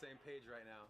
same page right now.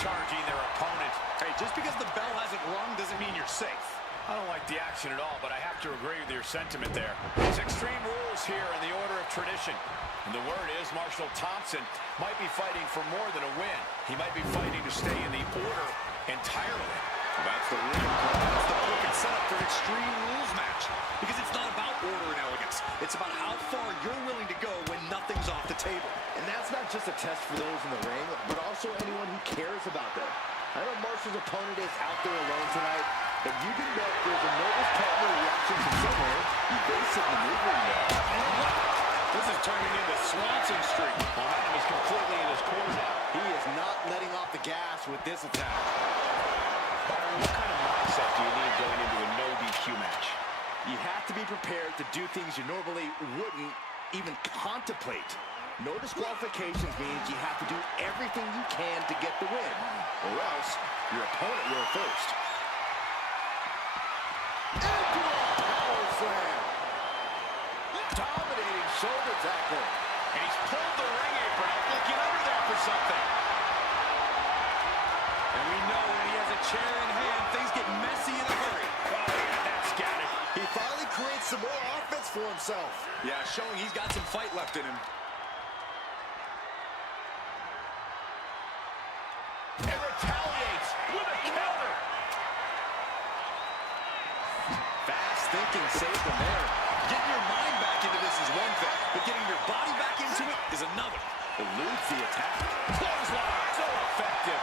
charging their opponent. Hey, just because the bell hasn't rung doesn't mean you're safe. I don't like the action at all, but I have to agree with your sentiment there. It's Extreme Rules here in the order of tradition. And the word is Marshall Thompson might be fighting for more than a win. He might be fighting to stay in the order entirely. That's the ring call. That's the perfect setup for an Extreme Rules match. Because it's not about order and elegance. It's about how far you're willing to go when nothing's off the table. And that's not just a test for those in the ring, but also anyone who cares about them. I know Marshall's opponent is out there alone tonight, but you can bet there's a nervous partner reaction from somewhere. You base it in the movement now. This is turning into Swanson Street. Momentum is completely in his corner now. He is not letting off the gas with this attack. Byron, what kind of mindset do you need going into a no DQ match? You have to be prepared to do things you normally wouldn't even contemplate. No disqualifications means you have to do everything you can to get the win, or else your opponent will first. Into a power slam. Dominating shoulder tackle. And he's pulled the ring apron up, looking under there for something. And we know when he has a chair in hand, things get messy in a hurry. Oh, yeah, that's got it. He finally creates some more offense for himself. Yeah, showing he's got some fight left in him. And retaliates with a counter. Fast thinking saved him there. Getting your mind back into this is one thing, but getting your body back into it is another. Eludes the attack. Clothesline, so effective.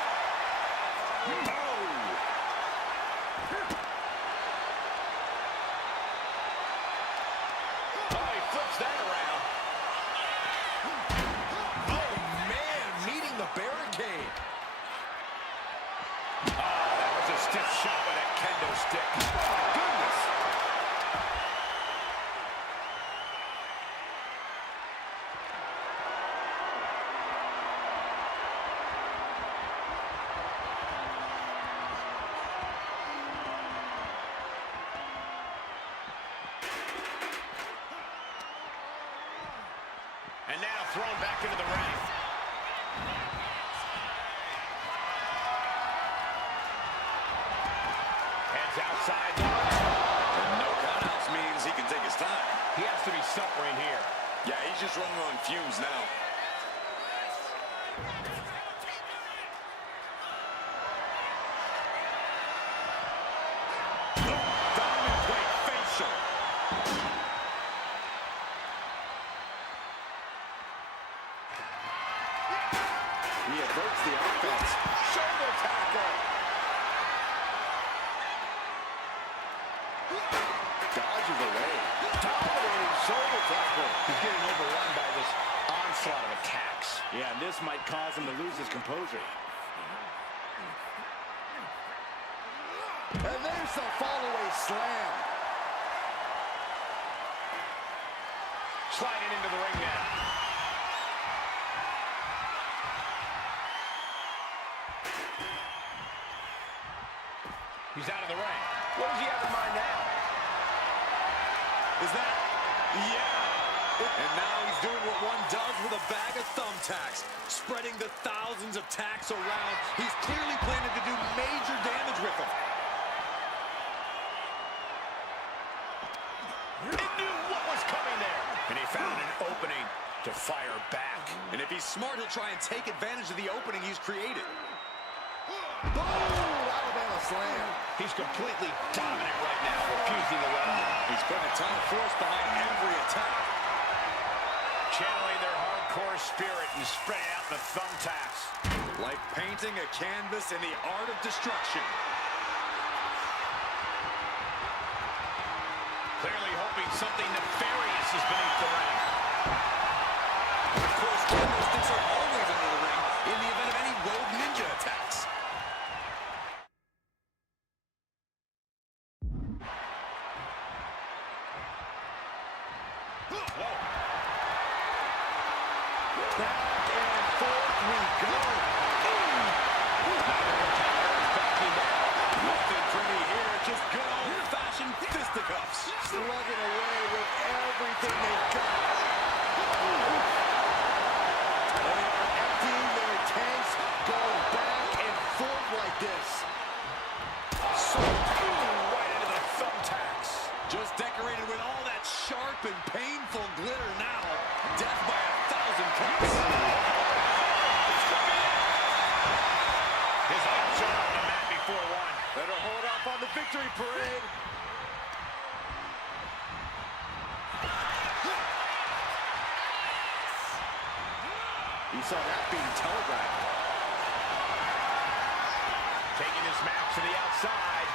Oh, he flips that around. Oh, man, meeting the barricade. Oh, that was a stiff shot with that kendo stick. Oh, my goodness. And now thrown back into the ring. Heads outside the ring. And no countouts means he can take his time. He has to be suffering here. Yeah, he's just running on fumes now. Diamond plate facial. He averts the offense. Shoulder tackle. Dodges away. Dominating shoulder tackle. He's getting overrun by this onslaught of attacks. Yeah, and this might cause him to lose his composure. And there's the follow-away slam. Sliding into the ring now. He's out of the ring. What does he have in mind now? Is that? Yeah. And now he's doing what one does with a bag of thumbtacks, spreading the thousands of tacks around. He's clearly planning to do major damage with them. He knew what was coming there. And he found an opening to fire back. And if he's smart, he'll try and take advantage of the opening he's created. Boom! Alabama slam. He's completely dominant right now, refusing to let up. He's putting a ton of force behind every attack. Channeling their hardcore spirit and spreading out the thumbtacks. Like painting a canvas in the art of destruction. Clearly hoping something nefarious is beneath the ring. Of course, candlesticks are always under the ring in the event of any rogue ninja attacks. Back and forth we go. Nothing pretty here, just good old-fashioned fisticuffs. Slugging away with everything they've got. They are emptying their tanks, going back and You saw that being telegraphed. Taking this match to the outside.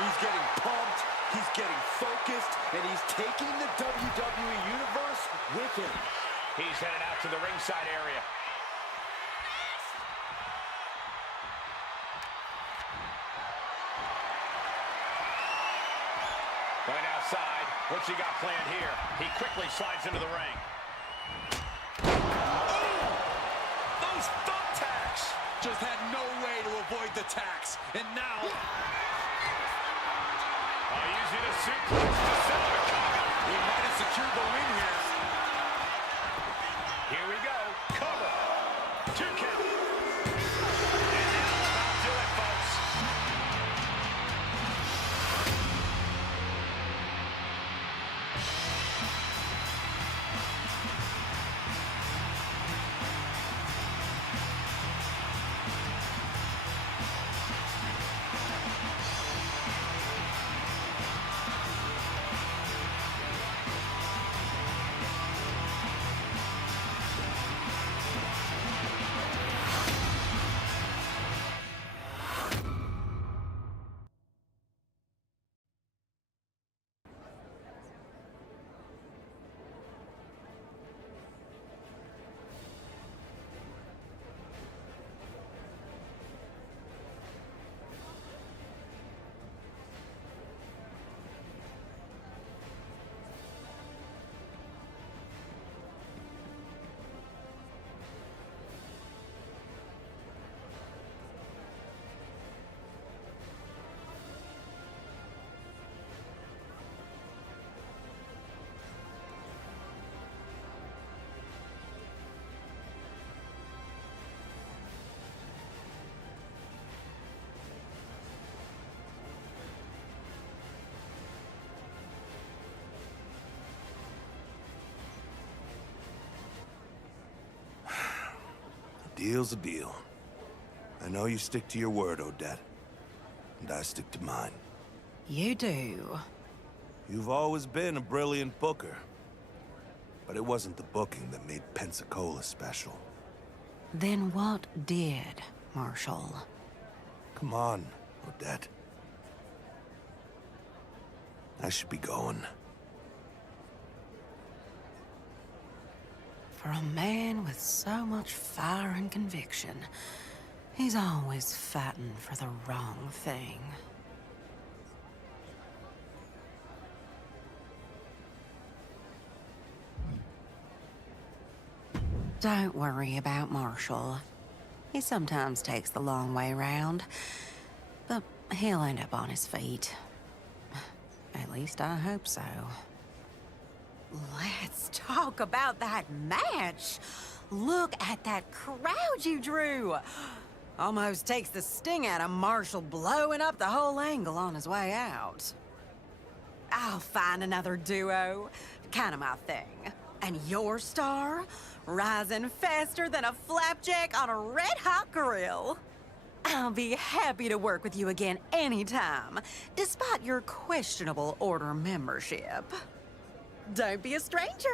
He's getting pumped, he's getting focused, and he's taking the WWE Universe with him. He's headed out to the ringside area. Going outside. What's he got planned here? He quickly slides into the ring. Oh! Those thumbtacks! Just had no way to avoid the tacks. And now... Using a suplex to sell Chicago. He might have secured the win here. Here we go. Cover. 2 count. And that'll about do it, folks. Deal's a deal. I know you stick to your word, Odette. And I stick to mine. You do. You've always been a brilliant booker. But it wasn't the booking that made Pensacola special. Then what did, Marshall? Come on, Odette. I should be going. For a man with so much fire and conviction, he's always fighting for the wrong thing. Don't worry about Marshall. He sometimes takes the long way round, but he'll end up on his feet. At least I hope so. Let's talk about that match. Look at that crowd you drew. Almost takes the sting out of Marshall blowing up the whole angle on his way out. I'll find another duo. Kind of my thing. And your star? Rising faster than a flapjack on a red-hot grill. I'll be happy to work with you again anytime, despite your questionable order membership. Don't be a stranger.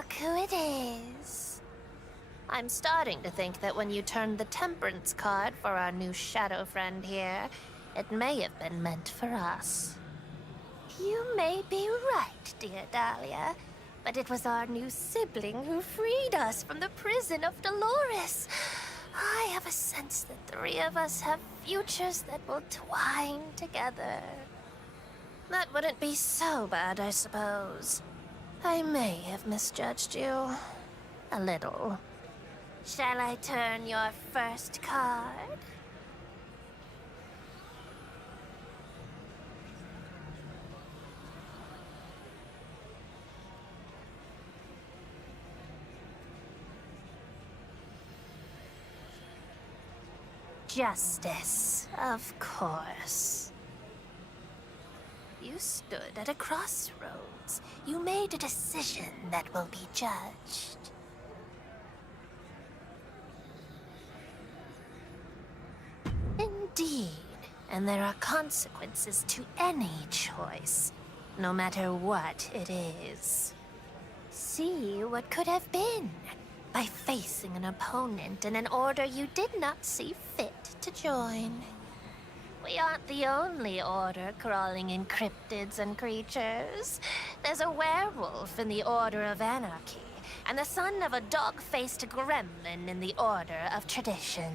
Look who it is. I'm starting to think that when you turned the temperance card for our new shadow friend here, it may have been meant for us. You may be right, dear Dahlia, but it was our new sibling who freed us from the prison of Dolores. I have a sense the three of us have futures that will twine together. That wouldn't be so bad, I suppose. I may have misjudged you. A little. Shall I turn your first card? Justice, of course. You stood at a crossroads. You made a decision that will be judged. Indeed, and there are consequences to any choice, no matter what it is. See what could have been by facing an opponent in an order you did not see fit to join. We aren't the only order crawling in cryptids and creatures. There's a werewolf in the Order of Anarchy, and the son of a dog-faced gremlin in the Order of Tradition.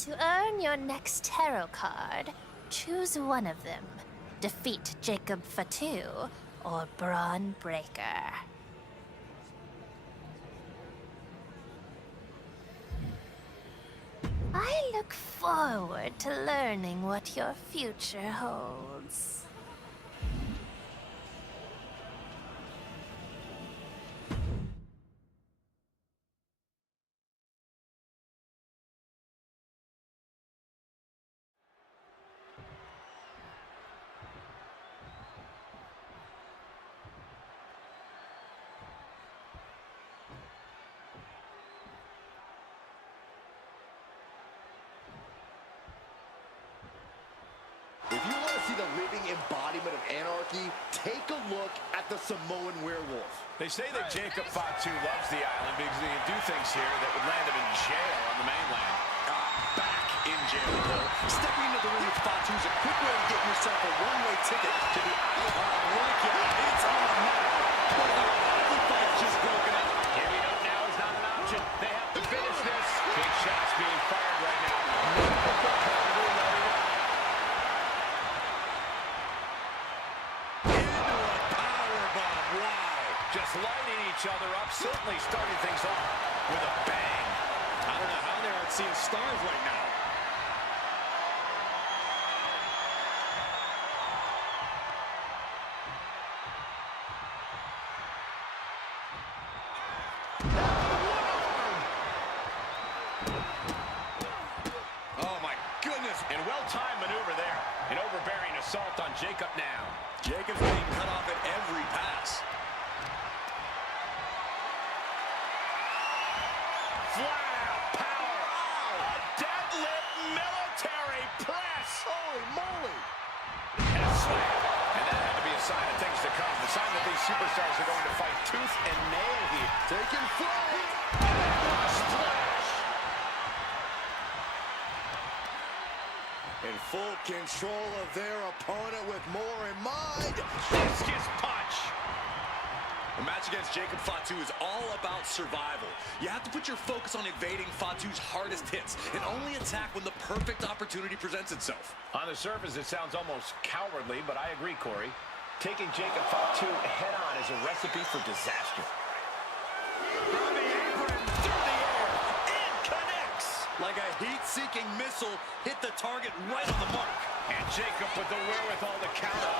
To earn your next tarot card, choose one of them. Defeat Jacob Fatu or Braun Breaker. I look forward to learning what your future holds. If you want to see the living embodiment of anarchy, take a look at the Samoan werewolf. They say that Jacob Fatu loves the island because he can do things here that would land him in jail on the mainland. Back in jail, Cole. Stepping into the ring with Fatu is a quick way to get yourself a one-way ticket to the island. Like it, it's on now. But the fight's just broken up. Giving up now is not an option. They have to finish this. Big shots being fired right now. Just lighting each other up, certainly starting things off with a bang. I don't know how they aren't seeing stars right now. Oh my goodness, and well-timed maneuver there. An overbearing assault on Jacob now. Jacob's being cut off at every pass. Flat-out power. A deadlift military press. Holy moly! And a slam. And that had to be a sign of things to come. The sign that these superstars are going to fight tooth and nail here. Taking flight! Splash. In full control of their opponent with more in mind. Vicious punch. A match against Jacob Fatu is all about survival. You have to put your focus on evading Fatu's hardest hits and only attack when the perfect opportunity presents itself. On the surface, it sounds almost cowardly, but I agree, Corey. Taking Jacob Fatu head-on is a recipe for disaster. From the apron, through the air, it connects! Like a heat-seeking missile, hit the target right on the mark. And Jacob with the wherewithal to counter.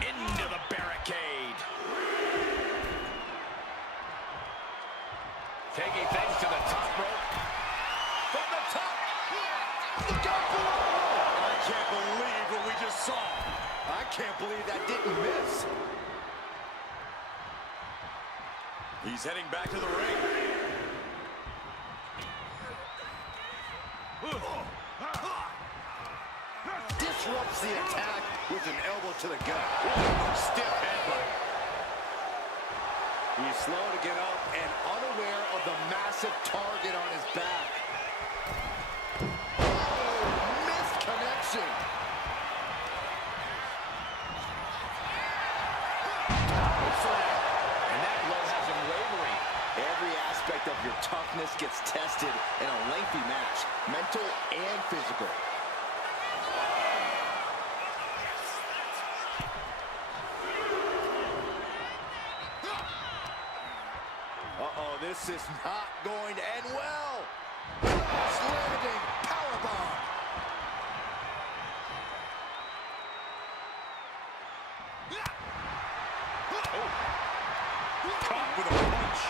Into the barricade. Taking things to the top rope. From the top. Look out below. I can't believe what we just saw. I can't believe that didn't miss. He's heading back to the ring. Disrupts the attack with an elbow to the gut. Stiff headbutt. He's slow to get up and unaware of the massive target on his back. Oh, missed connection. And that blow has him wavering. Every aspect of your toughness gets tested in a lengthy match, mental and physical. Uh-oh, this is not going to end well. Landing powerbomb. Caught with a punch.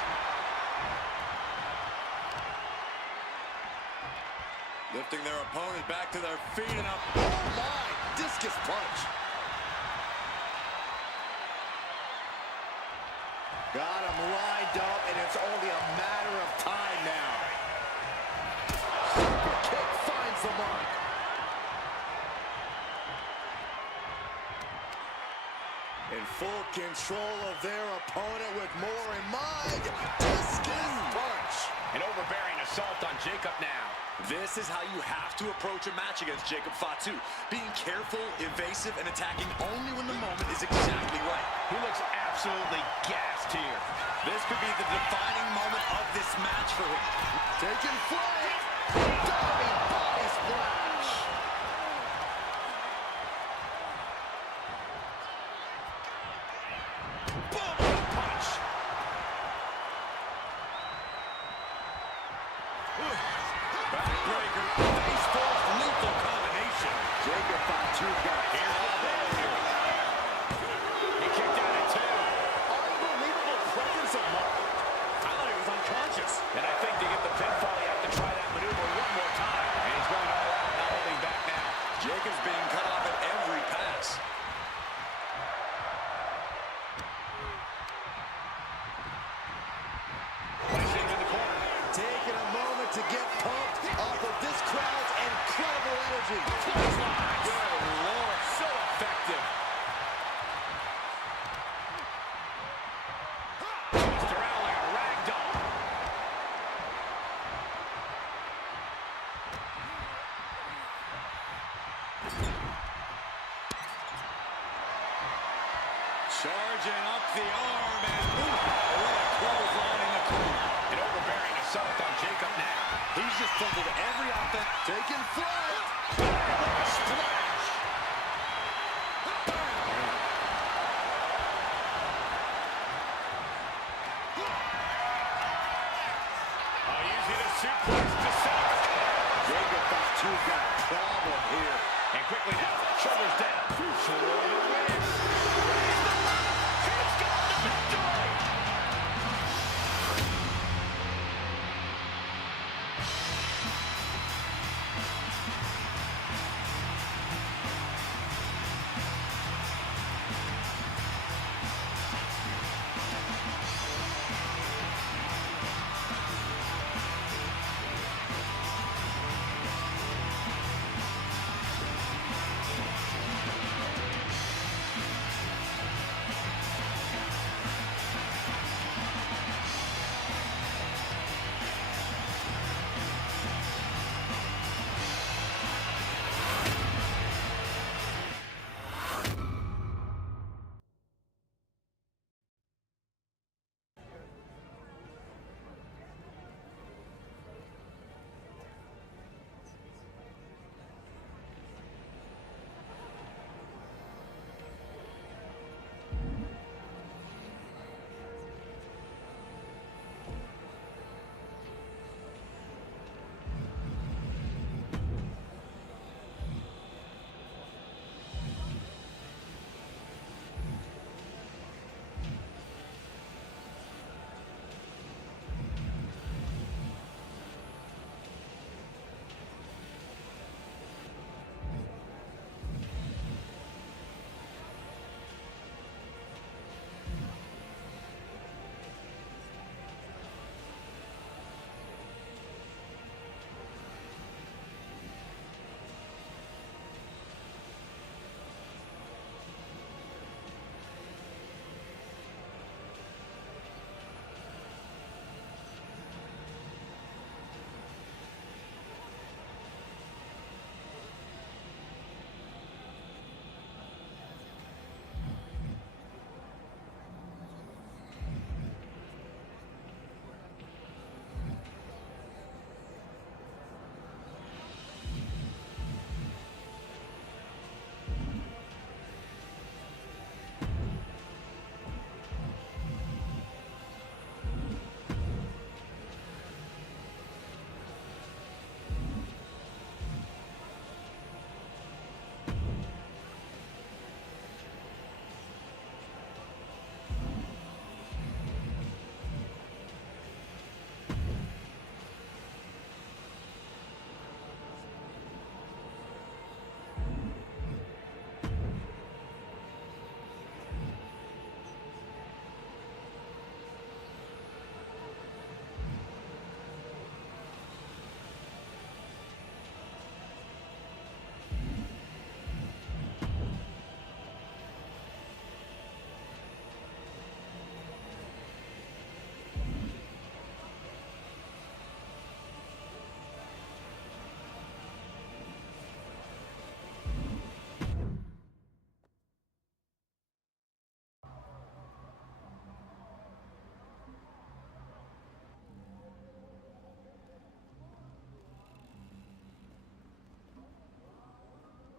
Lifting their opponent back to their feet and up. Oh my, discus punch. Got him lined up, and it's only a matter of time now. Super kick finds the mark. In full control of their opponent with more in mind. Discus punch. An overbearing assault on Jacob now. This is how you have to approach a match against Jacob Fatu. Being careful, evasive, and attacking only when the moment is exactly right. He looks absolutely gassed here. This could be the defining moment of this match for him. Taking flight. Diving body splash. Boom! What a punch! Backbreaker. Face-first lethal combination. Jacob Fatu got Here's the blow here. He kicked out at two. unbelievable presence of mind. I thought he was unconscious. And I think to get the pinfall, you have to try that maneuver one more time. And he's going all out, not holding back now. Jacob's being cut off at every pass. Placing him in the corner. Taking a moment to get pumped off of this crowd's incredible energy. Good Lord, so effective. Tossed around like a rag doll. Charging up the arm and what a clothesline in the corner. An overbearing assault on Jacob now. He's just fumbled every offense. Taking flight. Splash. Using a suplex to set up. Jacob Fatu got a problem here. And quickly now, shoulders down. Shoulder on the way. Raise the ladder. He's got the victory.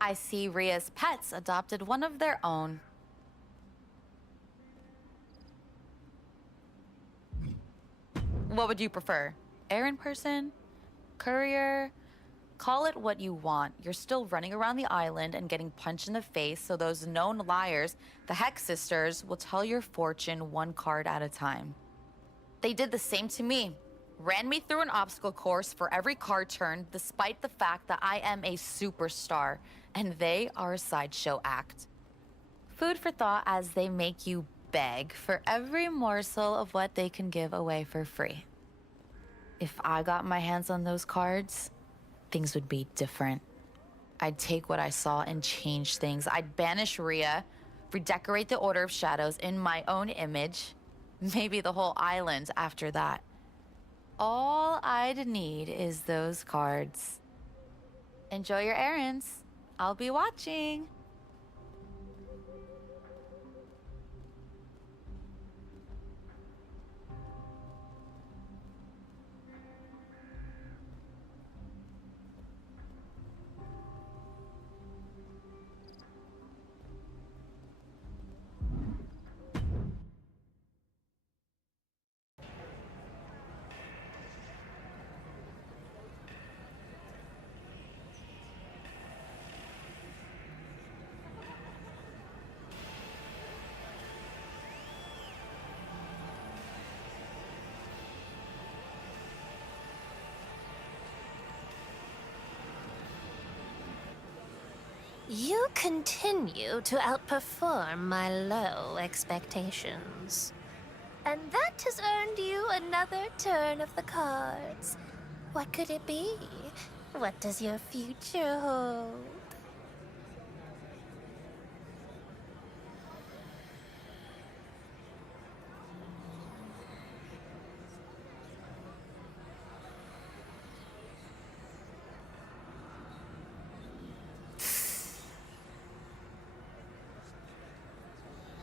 I see Rhea's pets adopted one of their own. What would you prefer? Errand person? Courier? Call it what you want. You're still running around the island and getting punched in the face, so those known liars, the Hex Sisters, will tell your fortune one card at a time. They did the same to me. Ran me through an obstacle course for every card turn, despite the fact that I am a superstar, and they are a sideshow act. Food for thought as they make you beg for every morsel of what they can give away for free. If I got my hands on those cards, things would be different. I'd take what I saw and change things. I'd banish Rhea, redecorate the Order of Shadows in my own image, maybe the whole island after that. All I'd need is those cards. Enjoy your errands. I'll be watching. You continue to outperform my low expectations. And that has earned you another turn of the cards. What could it be? What does your future hold?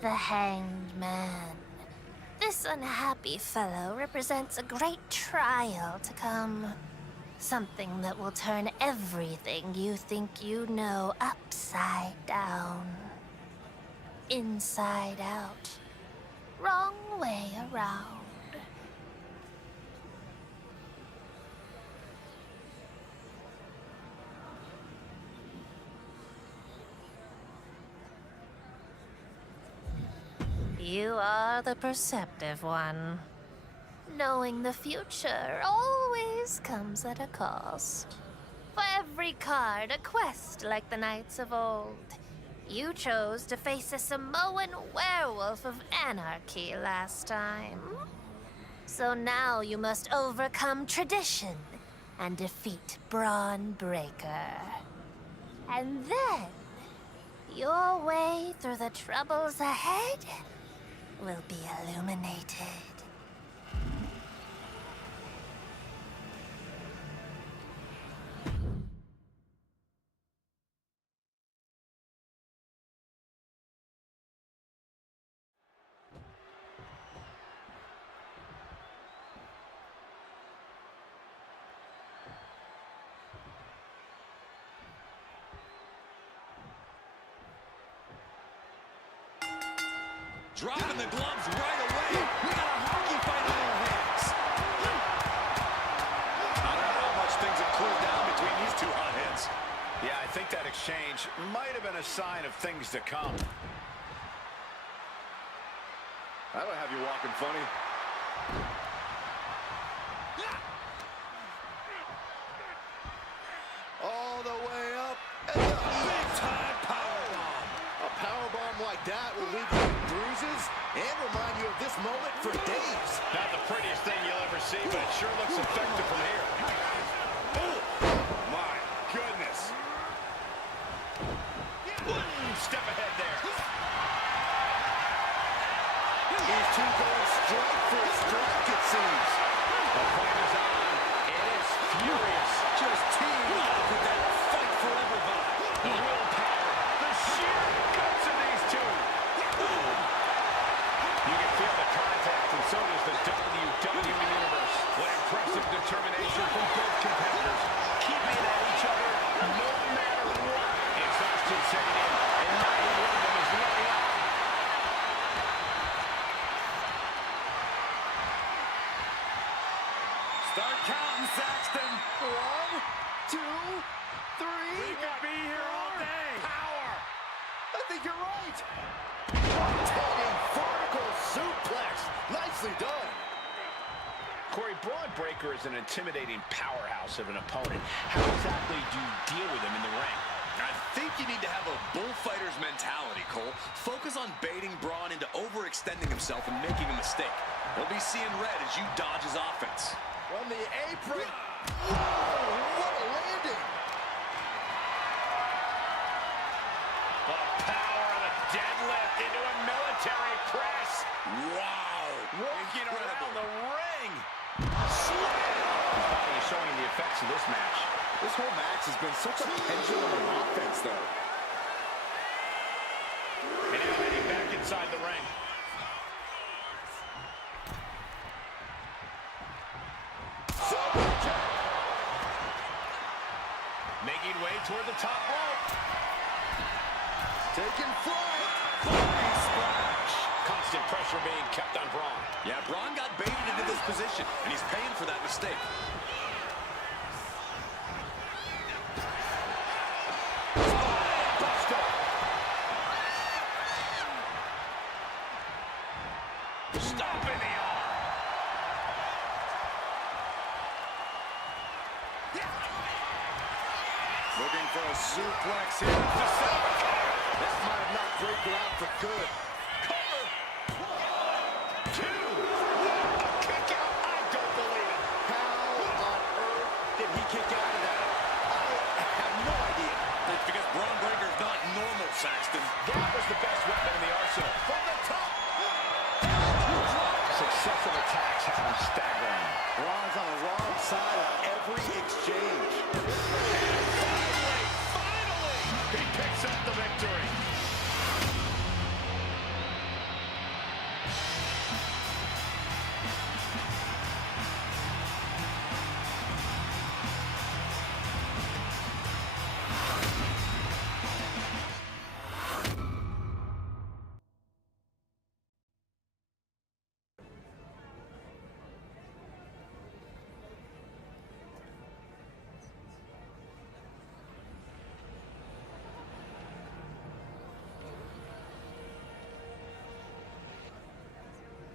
The Hanged Man. This unhappy fellow represents a great trial to come. Something that will turn everything you think you know upside down. Inside out. Wrong way around. You are the perceptive one. Knowing the future always comes at a cost. For every card, a quest like the knights of old. You chose to face a Samoan werewolf of anarchy last time. So now you must overcome tradition and defeat Braun Breaker. And then, your way through the troubles ahead will be illuminated. Dropping the gloves right away. We got a hockey fight on our hands. I don't know how much things have cooled down between these two hotheads. Yeah, I think that exchange might have been a sign of things to come. I don't have you walking funny. All the way up. And a big-time powerbomb. A powerbomb like that will leave you with bruises and remind you of this moment for days. Not the prettiest thing you'll ever see, but it sure looks effective from here. Oh, my goodness. Step ahead there. These two going strike for a strike, it seems. The fight is on. It is furious. Just team up with that fight forever vibe. The willpower, the sheer guts of these two. You can feel the contact, and so does the WWE Universe. What impressive determination from both competitors. Keeping at each other no matter what. It's not Start counting, Saxton. 1, 2, 3. We could be here all day. Power. I think you're right. Rotating vertical suplex. Nicely done. Corey, Braun Breaker is an intimidating powerhouse of an opponent. How exactly do you deal with him in the ring? I think you need to have a bullfighter's mentality, Cole. Focus on baiting Braun into overextending himself and making a mistake. He'll be seeing red as you dodge his offense. From the apron. Whoa, what a landing. The power of a deadlift into a military press. Wow. Walking around Incredible. the ring. Slam. His body is showing the effects of this match. This whole match has been such a pendulum of offense, though. And now heading back inside the ring. Making way toward the top rope. Taking flight. Body splash. Constant pressure being kept on Braun. Yeah, Braun got baited into this position, and he's paying for that mistake. Stomping the arm. Looking for a suplex here. This might have knocked Breaker out for good. Cover. 1, 2. A kick out. I don't believe it. How on earth did he kick out of that? I have no idea. It's because Braun Breaker's not normal, Saxton. That was the best weapon in the arsenal. From the top. Successive attacks have him staggering. Braun's on the wrong side of every exchange. Finally, he picks up the victory.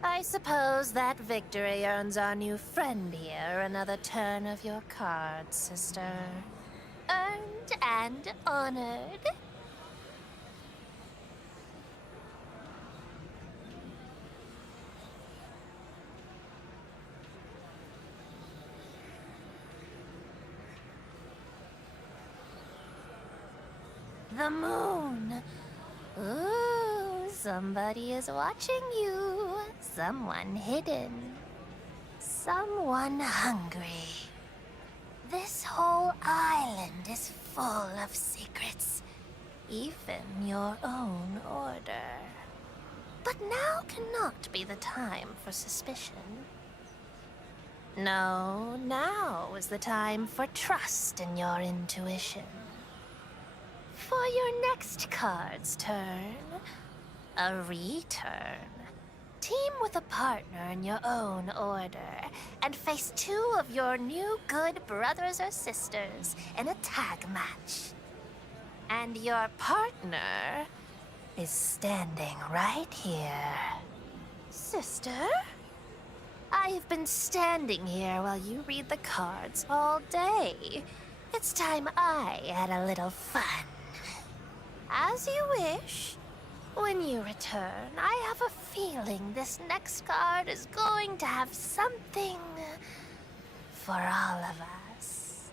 I suppose that victory earns our new friend here another turn of your card, sister. Earned and honored. The moon. Ooh, somebody is watching you. Someone hidden. Someone hungry. This whole island is full of secrets. Even your own order. But now cannot be the time for suspicion. No, now is the time for trust in your intuition. For your next card's turn, a return. Team with a partner in your own order and face 2 of your new good brothers or sisters in a tag match. And your partner is standing right here. Sister? I've been standing here while you read the cards all day. It's time I had a little fun. As you wish. When you return, I have a feeling this next card is going to have something for all of us.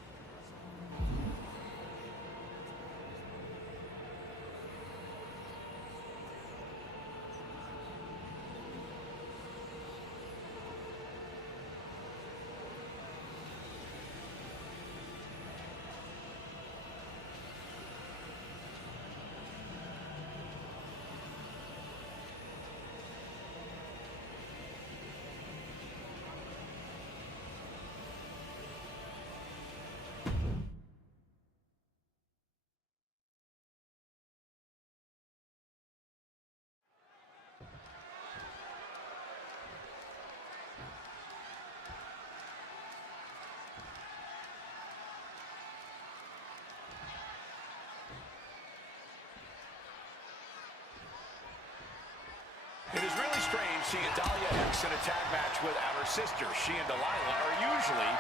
It is really strange seeing Dahlia X in a tag match without her sister. She and Delilah are usually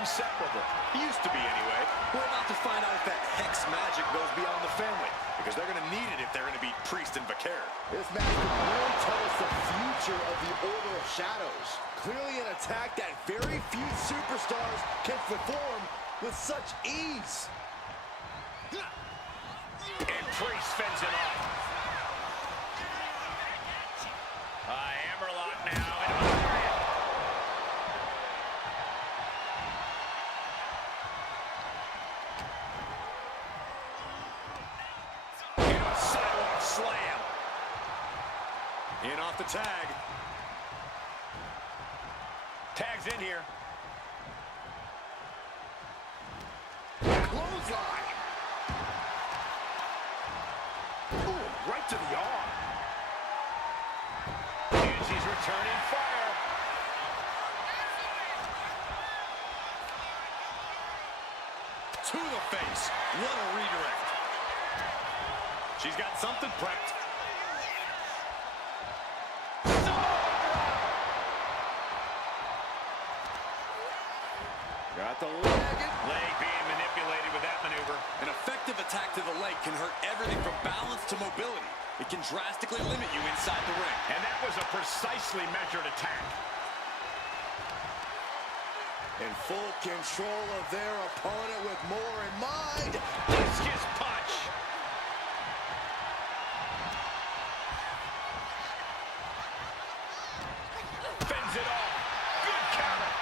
inseparable. Used to be, anyway. We're about to find out if that hex magic goes beyond the family, because they're going to need it if they're going to beat Priest and Vaquer. This match could really tell us the future of the Order of Shadows. Clearly an attack that very few superstars can perform with such ease. And Priest fends it off. Hammerlock now. Into a sidewalk slam. In off the tag. Tag's in here. Clothesline. Ooh, right to the arm. And she's returning fire. To the face. What a redirect. She's got something prepped. Got the leg. Leg being manipulated with that maneuver. An effective attack to the leg can hurt everything from balance to mobility. It can drastically limit you inside the ring. And that was a precisely measured attack. In full control of their opponent with more in mind. Discus punch. Fends it off. Good counter.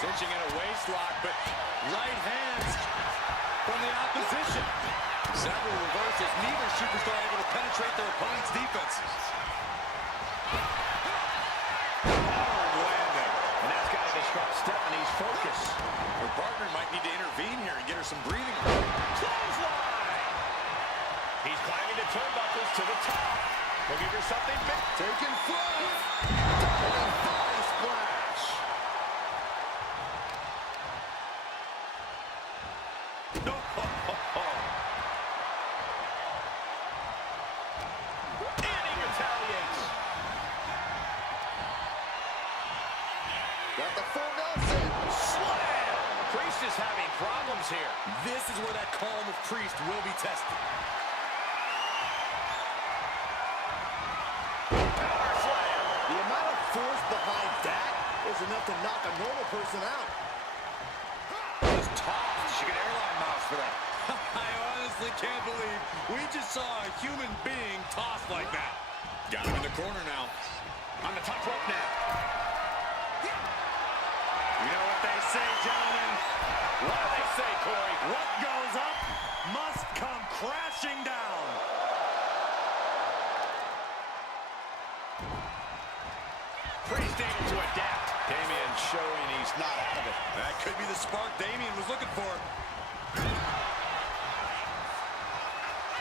Cinching in a waist lock, but right hands from the opposition. Several reversals, neither superstar able to penetrate their opponent's defenses. Hard landing. And that's got to disrupt Stephanie's focus. Her partner might need to intervene here and get her some breathing room. Clothesline. He's climbing the turnbuckles to the top. We'll give her something big. Taking flight. Diving body splash. And he retaliates. Got the full Nelson. Slam. Priest is having problems here. This is where that calm of Priest will be tested. Power slam. The amount of force behind that is enough to knock a normal person out. Just tossed. She could airline miles for that. I honestly can't believe we just saw a human being tossed like that. Got him in the corner now. On the top rope now. You know what they say, gentlemen? What do they say, Corey? What goes up must come crashing down. Priest able to adapt. Damian showing he's not out of it. That could be the spark Damian was looking for.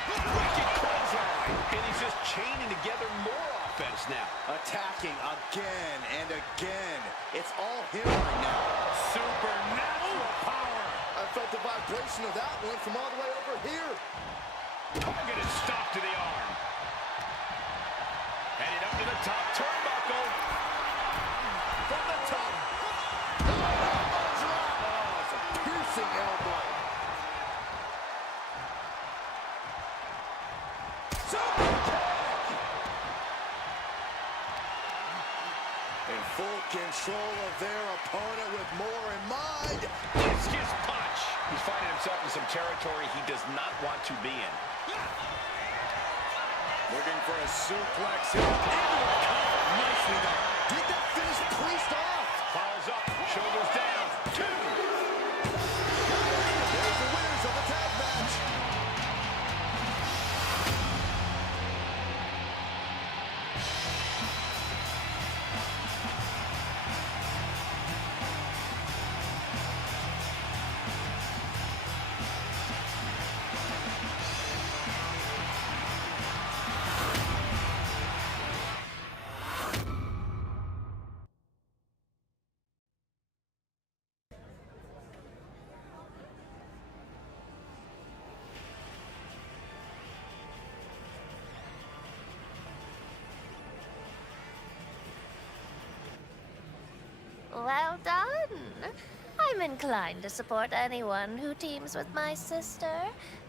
Wicked clothesline. And he's just chaining together more offense now. Attacking again and again. It's all him right now. Supernatural power. I felt the vibration of that one from all the way over here. Targeted stop to the arm. Headed up to the top turnbuckle. From the top. Oh, it's a piercing elbow. Super kick. In full control of their opponent with more in mind. Discus punch. He's finding himself in some territory he does not want to be in. Looking for a suplex here. Into the cover. Nicely done. Did that finish Priest off? Follows up. Shoulders down. 2. There's the winners of the tag match. well done. I'm inclined to support anyone who teams with my sister,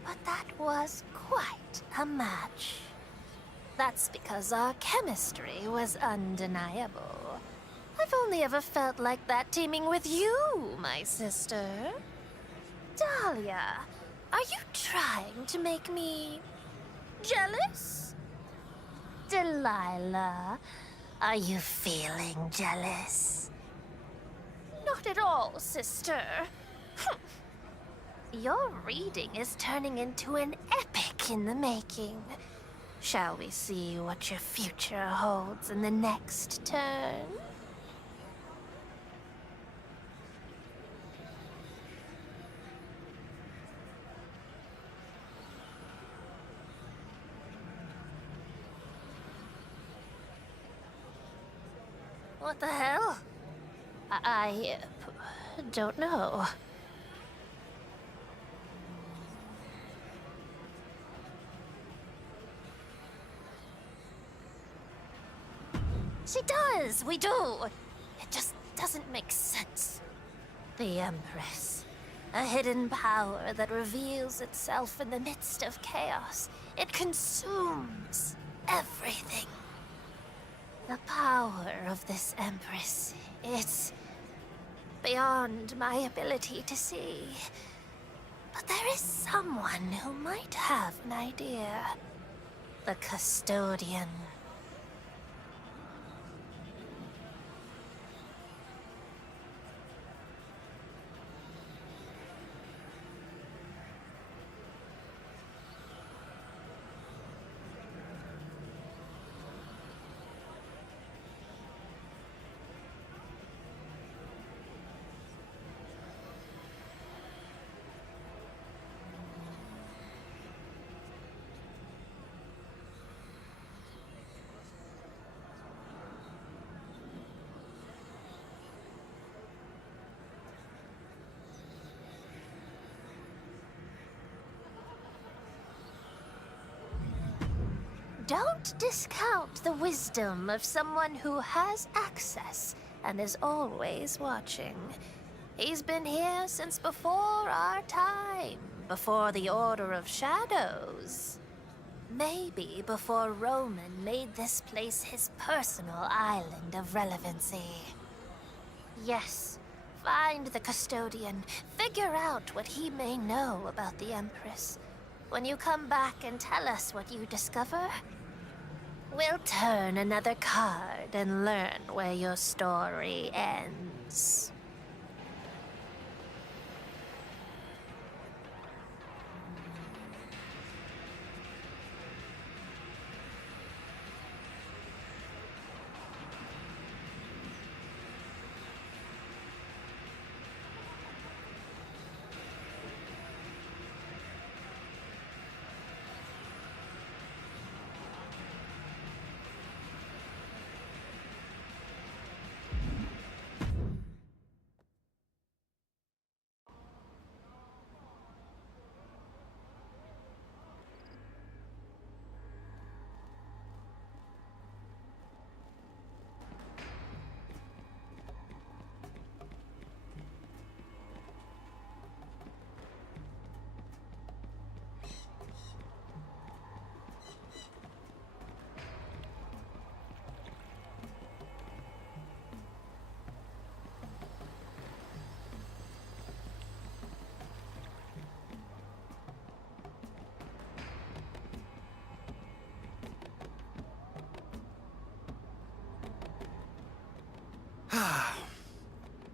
but that was quite a match. That's because our chemistry was undeniable. I've only ever felt like that teaming with you, my sister. Dahlia, are you trying to make me jealous? Delilah, are you feeling jealous? Not at all, sister. Your reading is turning into an epic in the making. Shall we see what your future holds in the next turn? What the hell? I don't know. She does, we do. It just doesn't make sense. The Empress. A hidden power that reveals itself in the midst of chaos. It consumes everything. The power of this Empress, it's beyond my ability to see. But there is someone who might have an idea. The Custodian. Don't discount the wisdom of someone who has access and is always watching. He's been here since before our time, before the Order of Shadows. Maybe before Roman made this place his personal island of relevancy. Yes, find the Custodian, figure out what he may know about the Empress. When you come back and tell us what you discover, we'll turn another card and learn where your story ends.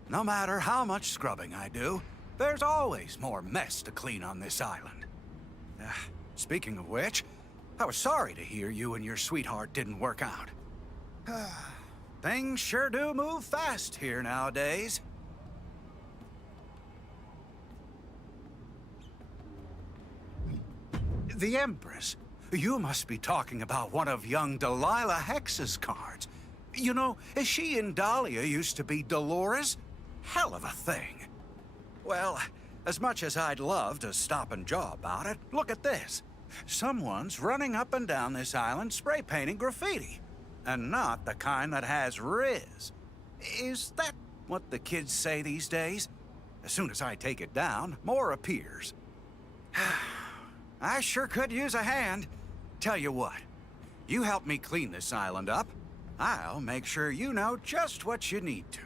No matter how much scrubbing I do, there's always more mess to clean on this island. Speaking of which, I was sorry to hear you and your sweetheart didn't work out. Things sure do move fast here nowadays. The Empress. You must be talking about one of young Delilah Hex's cards. You know, she and Dahlia used to be Dolores. Hell of a thing. Well, as much as I'd love to stop and jaw about it, look at this. Someone's running up and down this island spray painting graffiti. And not the kind that has Riz. Is that what the kids say these days? As soon as I take it down, more appears. I sure could use a hand. Tell you what, you help me clean this island up. I'll make sure you know just what you need to.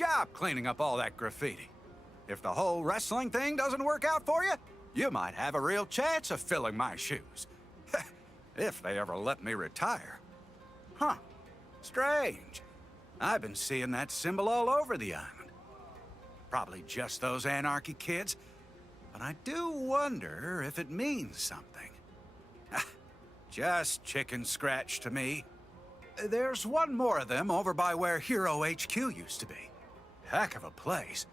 job cleaning up all that graffiti. If the whole wrestling thing doesn't work out for you, you might have a real chance of filling my shoes. If they ever let me retire. Huh. Strange. I've been seeing that symbol all over the island. Probably just those anarchy kids, but I do wonder if it means something. Just chicken scratch to me. There's one more of them over by where Hero HQ used to be. Heck of a place.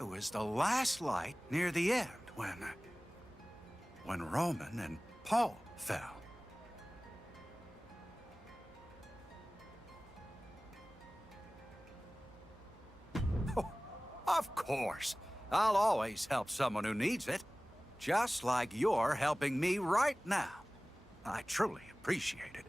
It was the last light near the end when Roman and Paul fell. Oh, of course. I'll always help someone who needs it. Just like you're helping me right now. I truly appreciate it.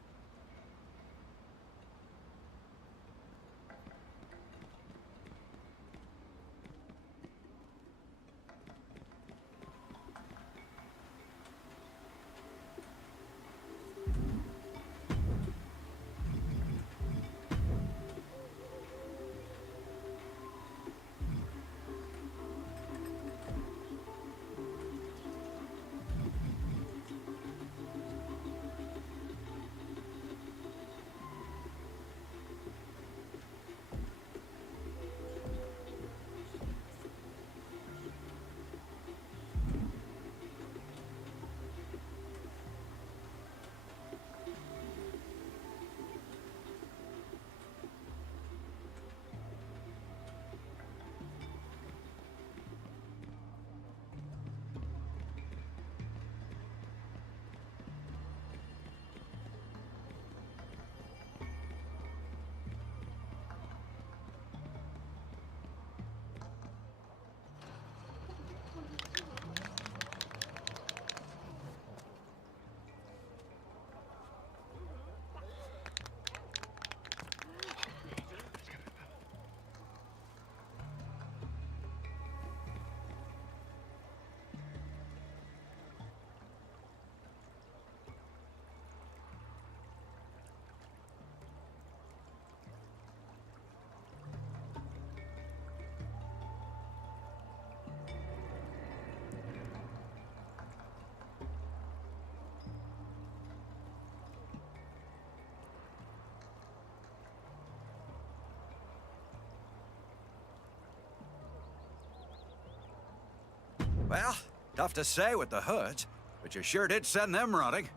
Well, tough to say with the hoods, but you sure did send them running.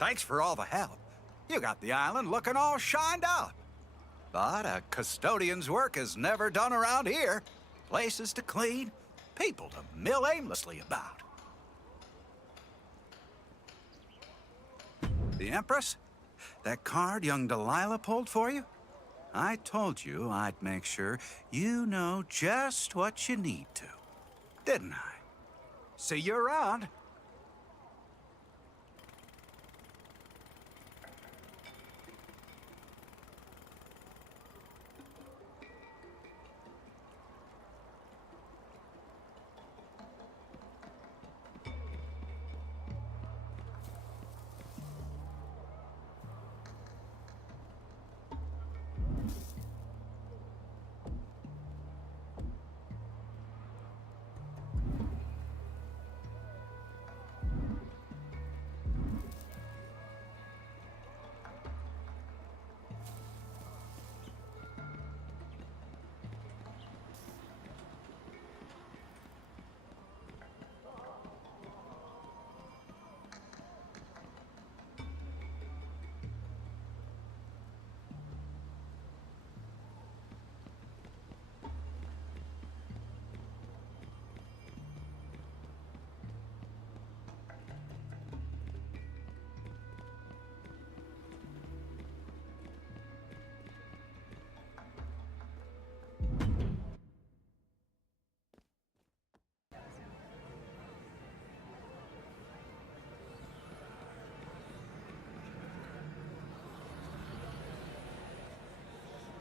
Thanks for all the help. You got the island looking all shined up. But a custodian's work is never done around here. Places to clean, people to mill aimlessly about. The Empress? That card young Delilah pulled for you? I told you I'd make sure you know just what you need to. Didn't I? See you around.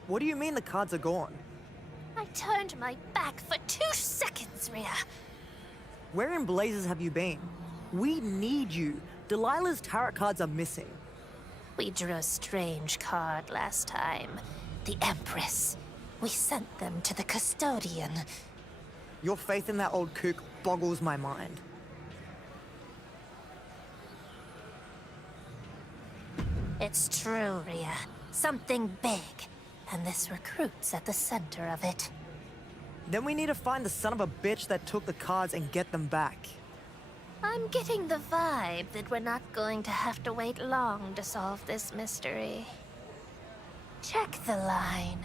What do you mean the cards are gone? I turned my back for 2 seconds, Rhea. Where in blazes have you been? We need you. Delilah's tarot cards are missing. We drew a strange card last time. The Empress. We sent them to the custodian. Your faith in that old kook boggles my mind. It's true, Rhea. Something big. And this recruit's at the center of it. Then we need to find the son of a bitch that took the cards and get them back. I'm getting the vibe that we're not going to have to wait long to solve this mystery. Check the line.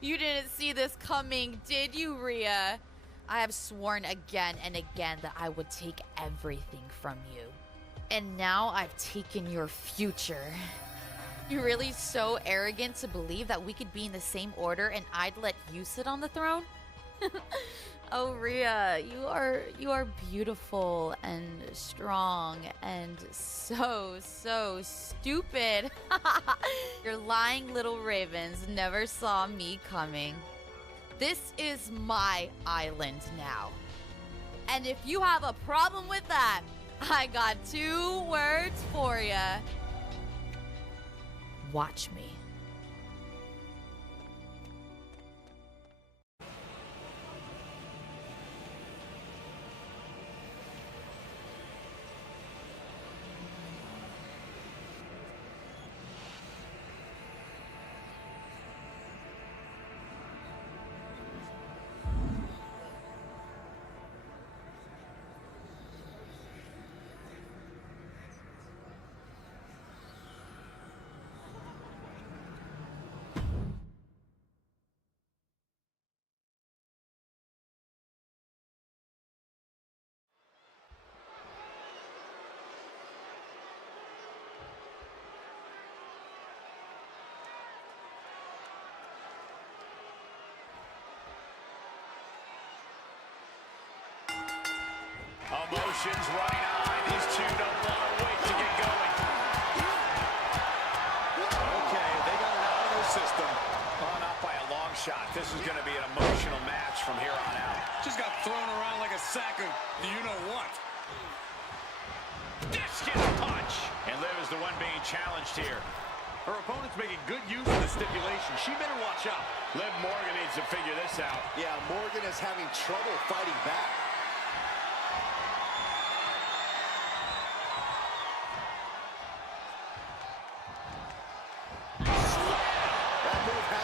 You didn't see this coming, did you, Rhea? I have sworn again and again that I would take everything from you. And now I've taken your future. You're really so arrogant to believe that we could be in the same order and I'd let you sit on the throne? Oh, Rhea, you are beautiful and strong and so stupid. Your lying little ravens never saw me coming. This is my island now. And if you have a problem with that, I got 2 words for you. Watch me. Emotions running high. These two don't want to wait to get going. Okay, they got it out of their system. Oh, not by a long shot. This is going to be an emotional match from here on out. Just got thrown around like a sack of you-know-what. Discus punch. And Liv is the one being challenged here. Her opponent's making good use of the stipulation. She better watch out. Liv Morgan needs to figure this out. Yeah, Morgan is having trouble fighting back.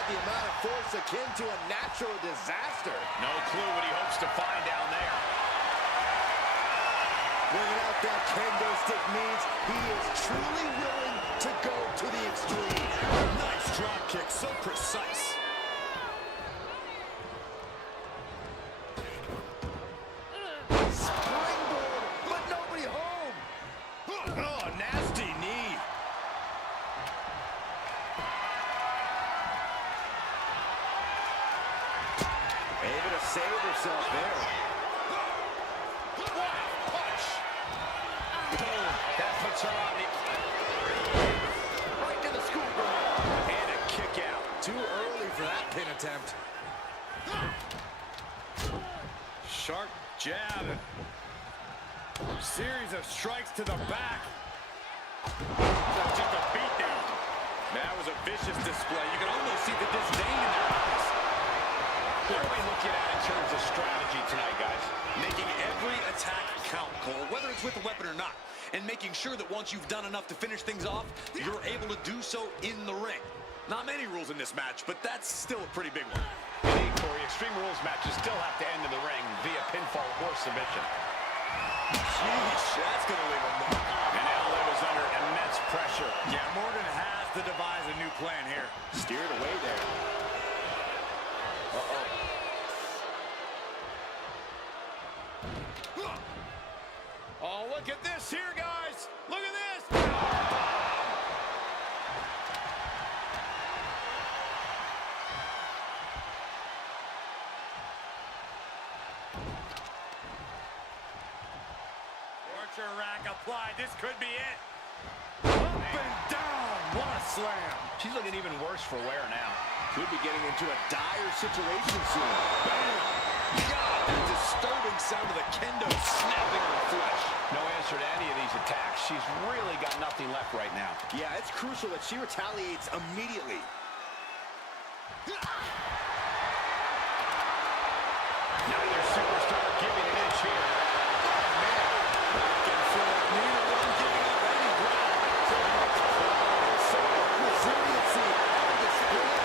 The amount of force akin to a natural disaster. No clue what he hopes to find down there. Bringing out that kendo stick means he is truly willing to go to the extreme. Nice drop kick, so precise. Springboard, but nobody home. Oh, nasty knee. Able to save herself there. Punch. That puts her on the... Right to the schoolgirl. And a kick out. Too early for that pin attempt. Sharp jab. Series of strikes to the back. Just a beatdown. That was a vicious display. You can almost see the disdain in their eyes. What are we looking at in terms of strategy tonight, guys? Making every attack count, Cole, whether it's with a weapon or not. And making sure that once you've done enough to finish things off, you're able to do so in the ring. Not many rules in this match, but that's still a pretty big one. Indeed, Corey, Extreme Rules matches still have to end in the ring via pinfall or submission. Sheesh, that's going to leave a mark. And now Liv is under immense pressure. Yeah, Morgan has to devise a new plan here. Steered away there. Uh-oh. Oh, look at this here, guys. Look at this. Archer rack applied. This could be it. Up and down. What a slam. She's looking even worse for wear now. Could be getting into a dire situation soon. Bam. God, that disturbing sound of the kendo snapping her flesh. No answer to any of these attacks. She's really got nothing left right now. Yeah, it's crucial that she retaliates immediately. Neither superstar giving an inch here. Oh, man. Back and forth. Neither one giving up any ground. Resiliency on display.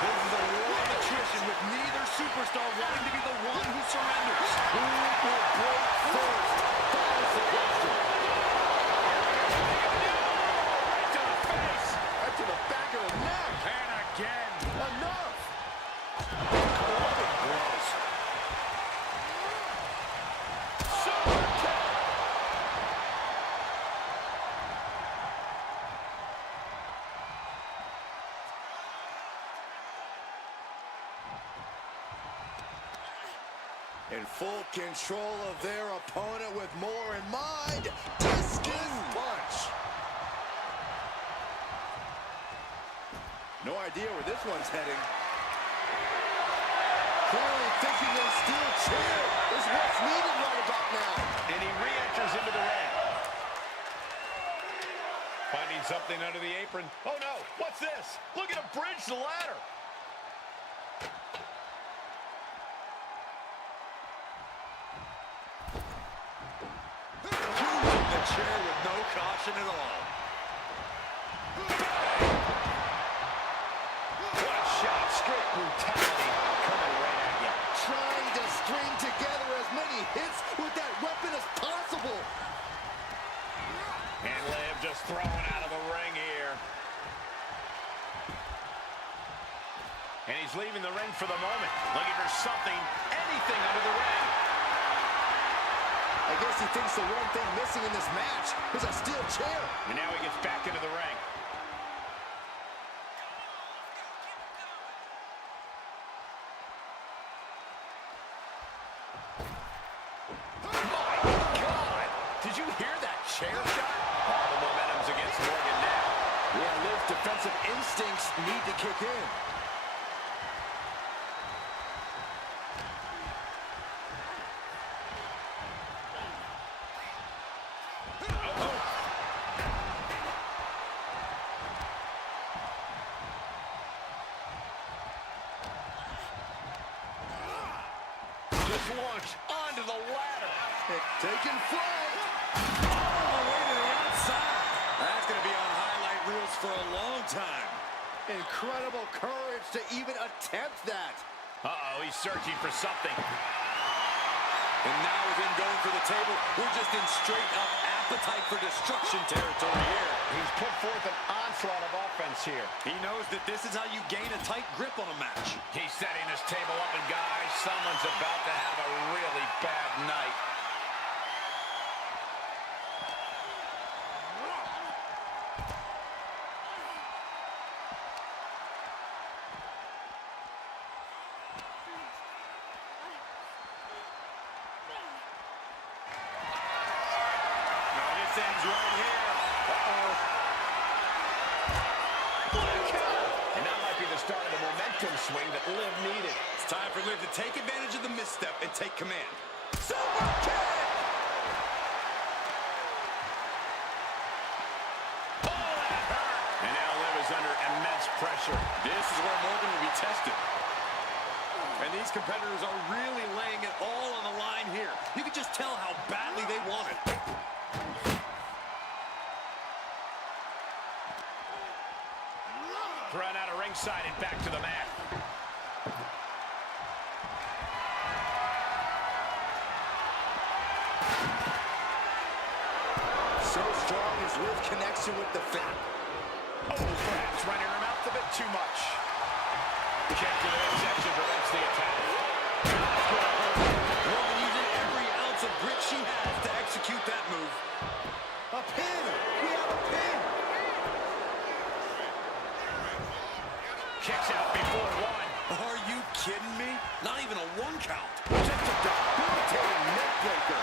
This is a war of attrition with neither superstar wanting to be the one who surrenders. Who will break first? That is the question. Right to the face. Right to the back of the neck. And again. Enough. Clubbing blows. Super kick. In full control of their opponent with more in mind. Discus punch. No idea where this one's heading. Clearly thinking a steel chair is what's needed right about now. And he re-enters into the ring. Finding something under the apron. Oh no, what's this? Look at him bridge the ladder. Using the chair with no caution at all. What a shot, straight brutality coming right at you. Trying to string together as many hits with that weapon as possible. And Liv just throwing out of the ring here. And he's leaving the ring for the moment, looking for something, anything under the ring. I guess he thinks the one thing missing in this match is a steel chair. And now he gets back into the ring. My God! Did you hear that chair shot? All the momentum's against Morgan now. Yeah, Liv's defensive instincts need to kick in. Just launched onto the ladder. Taking flight. All the way to the outside. That's going to be on highlight reels for a long time. Incredible courage to even attempt that. Uh-oh, he's searching for something. And now with him going for the table, we're just in straight-up appetite for destruction territory here. He's put forth an onslaught of offense here. He knows that this is how you gain a tight grip on a match. He's setting this table up, and guys, someone's about to have a really bad night. This ends right here. Uh-oh. And that might be the start of the momentum swing that Liv needed. It's time for Liv to take advantage of the misstep and take command. Super kick! Oh, that hurt! And now Liv is under immense pressure. This is where Morgan will be tested. And these competitors are really laying it all on the line here. You can just tell how badly they want it. Thrown out of ringside and back to the mat. So strong is Liv's connection with the Finn. Oh, perhaps running her mouth a bit too much. Kick to the midsection prevents the attack. Morgan using every ounce of grit she has to execute that move. A pin! We have a pin! Kicks out before one. Are you kidding me? Not even a one count. Just a debilitating neck breaker.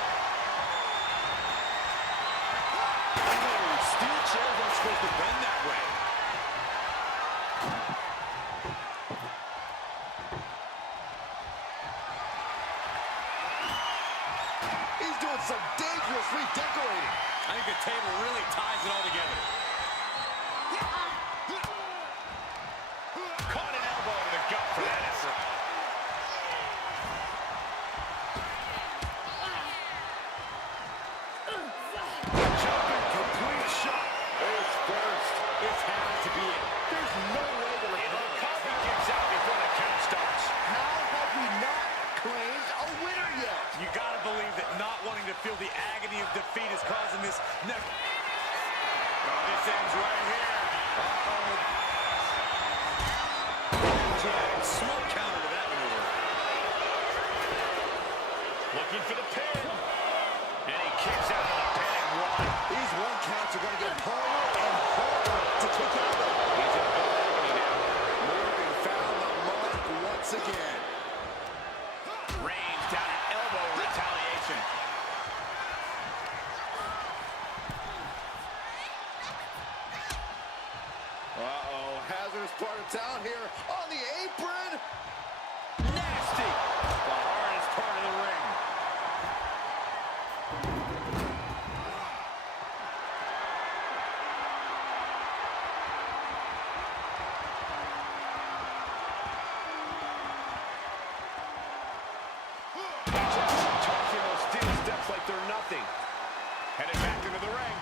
dangerously decorated. I think the table really ties it all together. Caught an elbow to the gut for that effort. Jumping complete shot. Face first. This has to be it. There's no way to recover. Coffee kicks out before the count starts. How have we not claimed a winner yet? You gotta believe that not wanting to feel the agony of defeat is causing this neck. Oh, this ends right here. Smart counter to that maneuver. Looking for the pin. And he kicks out of the pin and one. These one counts are going to get harder and harder to kick out of. He's in full agony now. Morgan found the mark once again. Rains down an elbow in retaliation. Uh-oh, hazardous part of town here on the apron. Nasty. The hardest part of the ring. Tossing those steel steps like they're nothing. Headed back into the ring.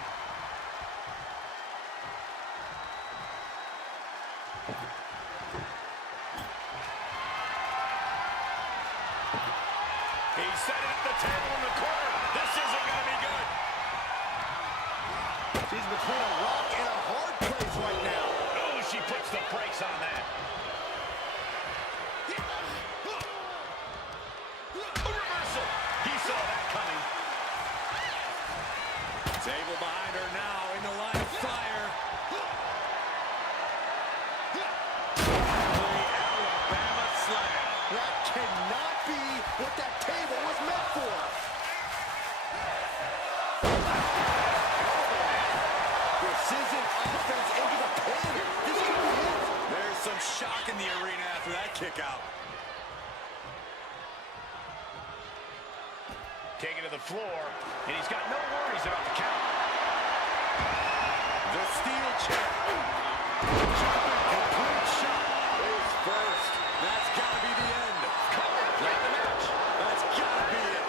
He's setting up the table in the corner. This isn't going to be good. She's between a rock and a hard place right now. Oh, she puts the brakes on that. A reversal. He saw that coming. Table behind her now in the line of fire. The Alabama Slam. That cannot be what that table was meant for. Precision offense into the pin. This could be it. There's some shock in the arena after that kick out. Taken to the floor, and he's got no worries about the count. The steel chair. Jumping complete shot. Face first. That's gotta be the end. Cover, late in the match. That's gotta be it.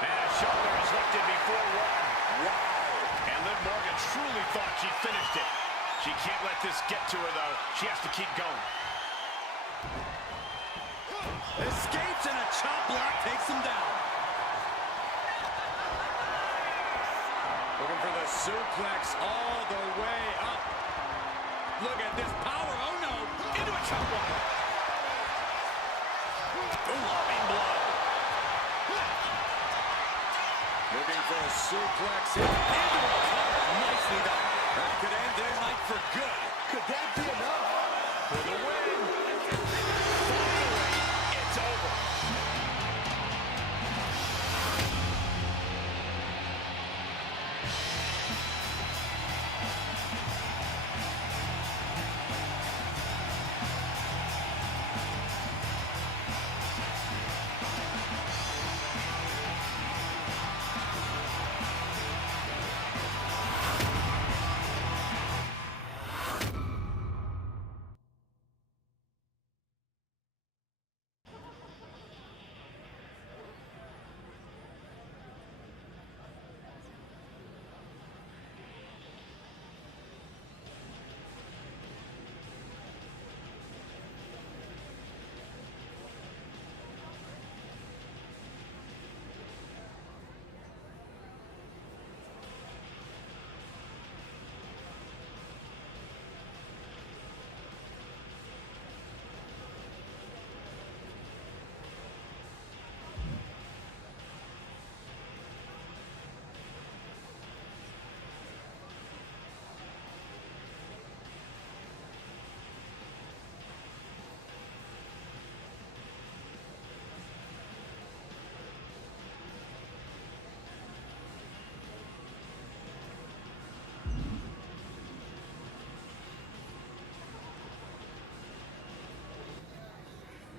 And a shoulder is lifted before one. Wow. And Liv Morgan truly thought she finished it. She can't let this get to her, though. She has to keep going. Escapes and a chop block takes him down. Looking for the suplex all the way up. Look at this power. Oh no. Into a chop block. Loving blow. Looking for a suplex here. Into a cover. Nicely done. That could end their night for good. Could that be enough? For the win. Finally, it's over.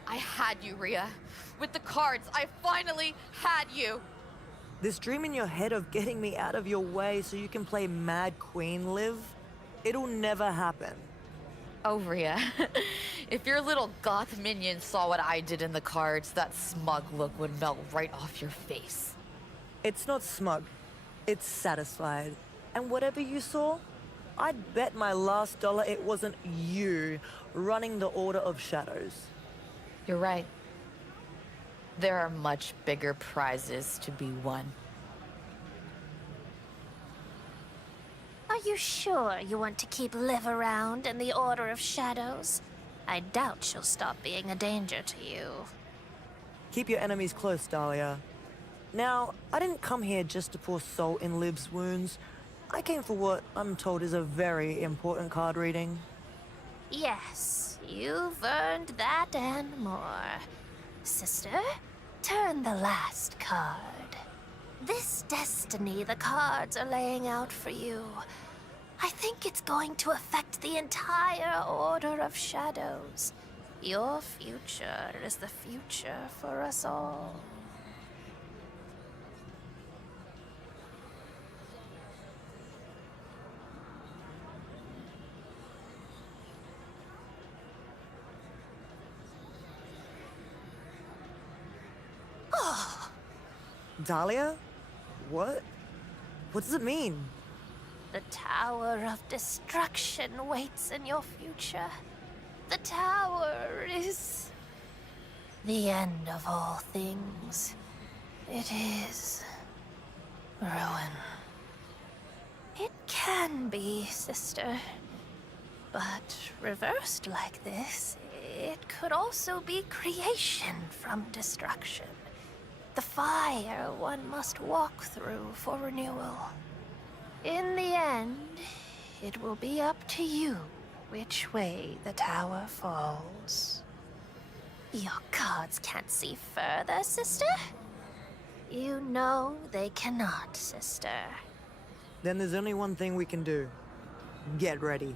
I had you, Rhea. with the cards. I finally had you. This dream in your head of getting me out of your way so you can play Mad Queen live, it'll never happen. Oh, Rhea. If your little goth minion saw what I did in the cards, that smug look would melt right off your face. It's not smug. It's satisfied. And whatever you saw, I'd bet my last dollar it wasn't you running the Order of Shadows. You're right. There are much bigger prizes to be won. Are you sure you want to keep Liv around in the Order of Shadows? I doubt she'll stop being a danger to you. Keep your enemies close, Dahlia. Now, I didn't come here just to pour salt in Liv's wounds. I came for what I'm told is a very important card reading. Yes, you've earned that and more. Sister, turn the last card. This destiny the cards are laying out for you, I think it's going to affect the entire Order of Shadows. Your future is the future for us all. Dahlia? What? What does it mean? The Tower of Destruction waits in your future. The tower is the end of all things. It is ruin. It can be, sister. But reversed like this, it could also be creation from destruction. The fire one must walk through for renewal. In the end, it will be up to you which way the tower falls. Your cards can't see further, sister? You know they cannot, sister. Then there's only one thing we can do. Get ready.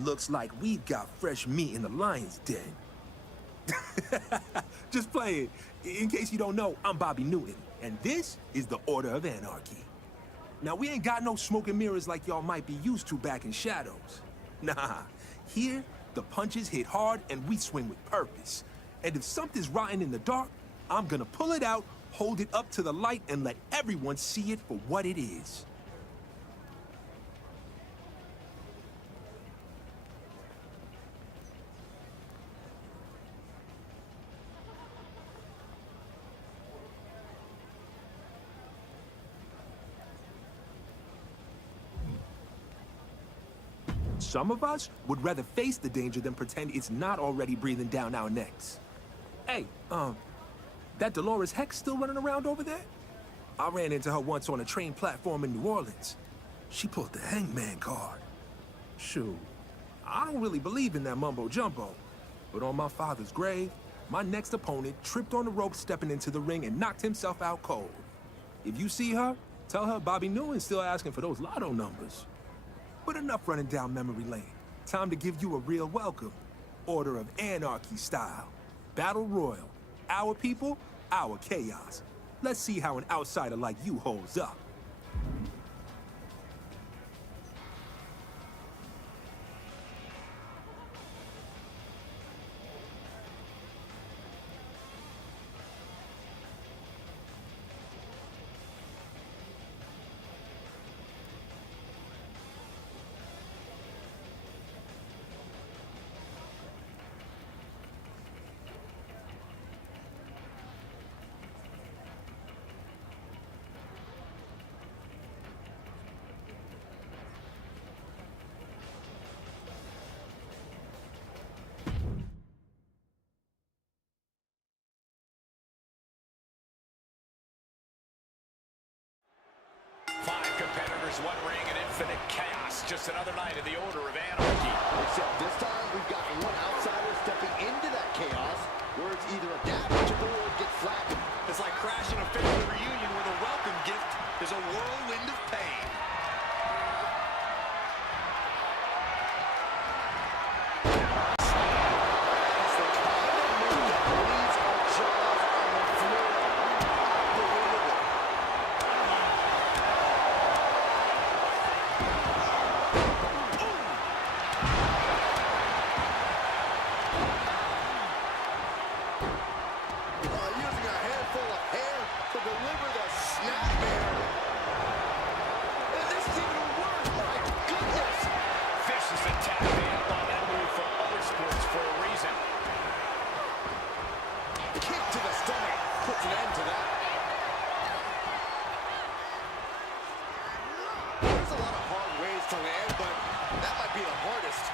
Looks like we've got fresh meat in the lion's den. Just playing. In case you don't know, I'm Bobby Newton, and this is the Order of Anarchy. Now, we ain't got no smoke and mirrors like y'all might be used to back in Shadows. Nah, here, the punches hit hard and we swing with purpose. And if something's rotten in the dark, I'm gonna pull it out, hold it up to the light, and let everyone see it for what it is. Some of us would rather face the danger than pretend it's not already breathing down our necks. Hey, that Dolores Hex still running around over there? I ran into her once on a train platform in New Orleans. She pulled the hangman card. Shoot, I don't really believe in that mumbo-jumbo. But on my father's grave, my next opponent tripped on the rope stepping into the ring and knocked himself out cold. If you see her, tell her Bobby Newton's still asking for those lotto numbers. But enough running down memory lane. Time to give you a real welcome. Order of Anarchy style. Battle Royal. Our people, our chaos. Let's see how an outsider like you holds up. Competitors, one ring, and infinite chaos. Just another night of the Order of Anarchy. Except this time, we've got one outsider stepping into that chaos, where it's either adapt or get flattened. It's like crashing a family reunion where the welcome gift is a whirlwind of pain. It's the kind of move that leaves our jaws on the floor. Unbelievable. Using a handful of hair to deliver the snapmare. And this is even worse. My goodness. Vicious attack. They outlaw that move for other sports for a reason. Kick to the stomach puts an end to that. There's a lot of hard ways to land, but that might be the hardest.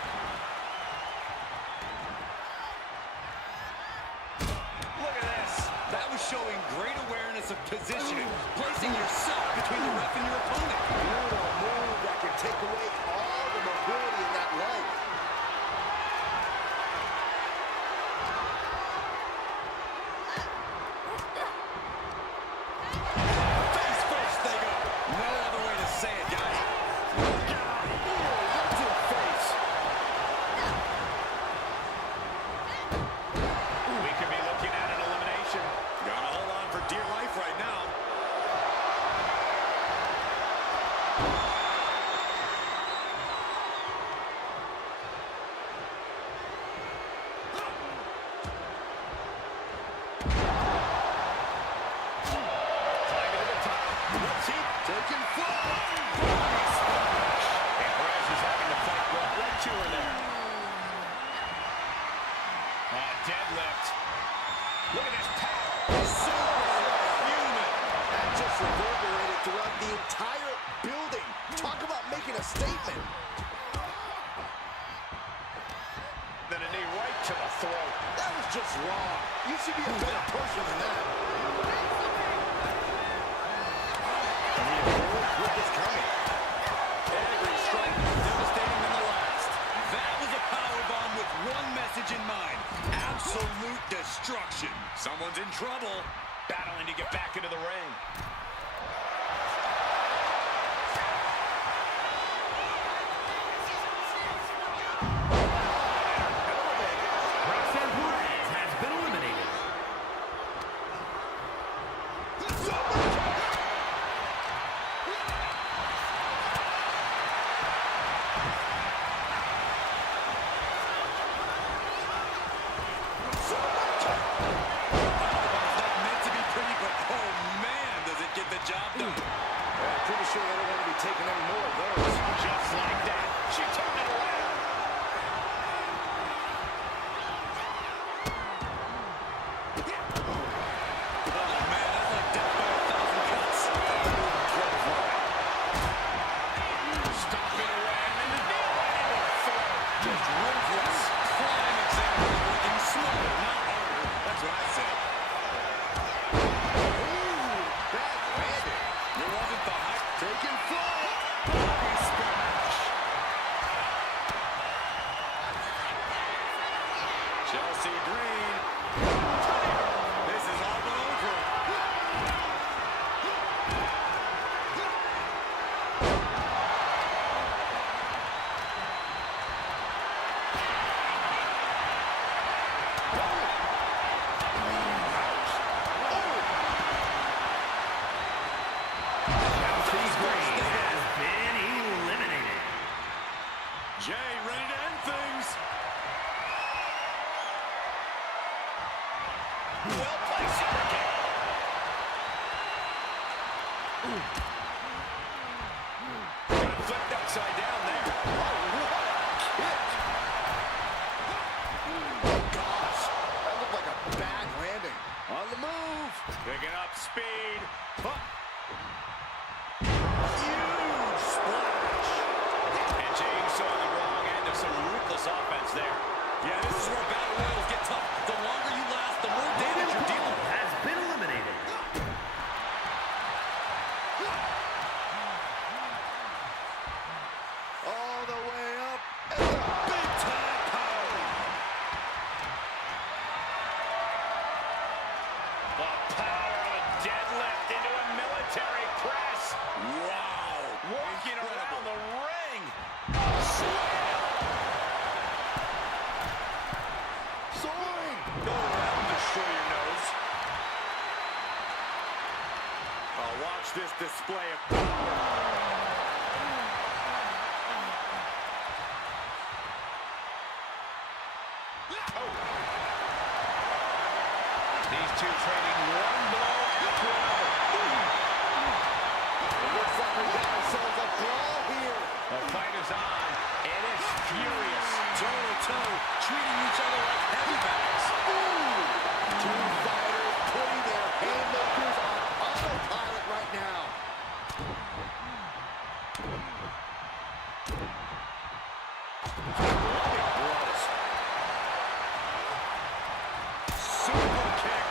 Look at this. That was showing great awareness of positioning, placing yourself between the ref and your opponent. Brutal move that can take away all the mobility in that leg. Face first they go. No other way to say it, guys. Right to the face. We could be looking at an elimination. Gotta hold on for dear life right now. Climbing to the top. What's he Taking flight. And Perez is having to fight right to her there. Deadlift. Look at this power. Superhuman. That just reverberated throughout the entire building. Talk about making a statement. Then a knee right to the throat. That was just wrong. You should be a better person than that. And he avoids what is coming. Every strike more devastating than the last. That was a powerbomb with one message in mind. Absolute destruction. Someone's in trouble. Battling to get back into the ring. sure they don't want to be taking any more of those. Just like that, she turned it around. Oh, man, that's like death by 1,000 cuts. Stomping away, and then the knee right into her throat. Just ruthless. Prime example of working smarter, not harder. That's what I say. Ooh, backhanded. It wasn't the hype. Taking flight. Body splash. Chelsea Green. This is all but over. Jay ready to end things. Well placed super kick. Got flipped upside down there. Oh, what a kick. Oh, gosh. That looked like a bad landing. On the move. Picking up speed. Huge splash. And James saw the wrong end of some ruthless offense there. Yeah, this is where battle royals get tough. The longer you last, the more damage you're dealing with. Has been eliminated. All the way up. And the big time powerbomb. The power of a deadlift into a military press. Wow. Walking around the ring. Slam. Soaring. Go around, destroy your nose. Oh, watch this display of power. These two trading one blow after another. It looks like we got ourselves a brawl here. The fight is on. It is furious. Toe-to-toe, treating each other like heavy bags. Two fighters putting their haymakers on autopilot right now. Super kick.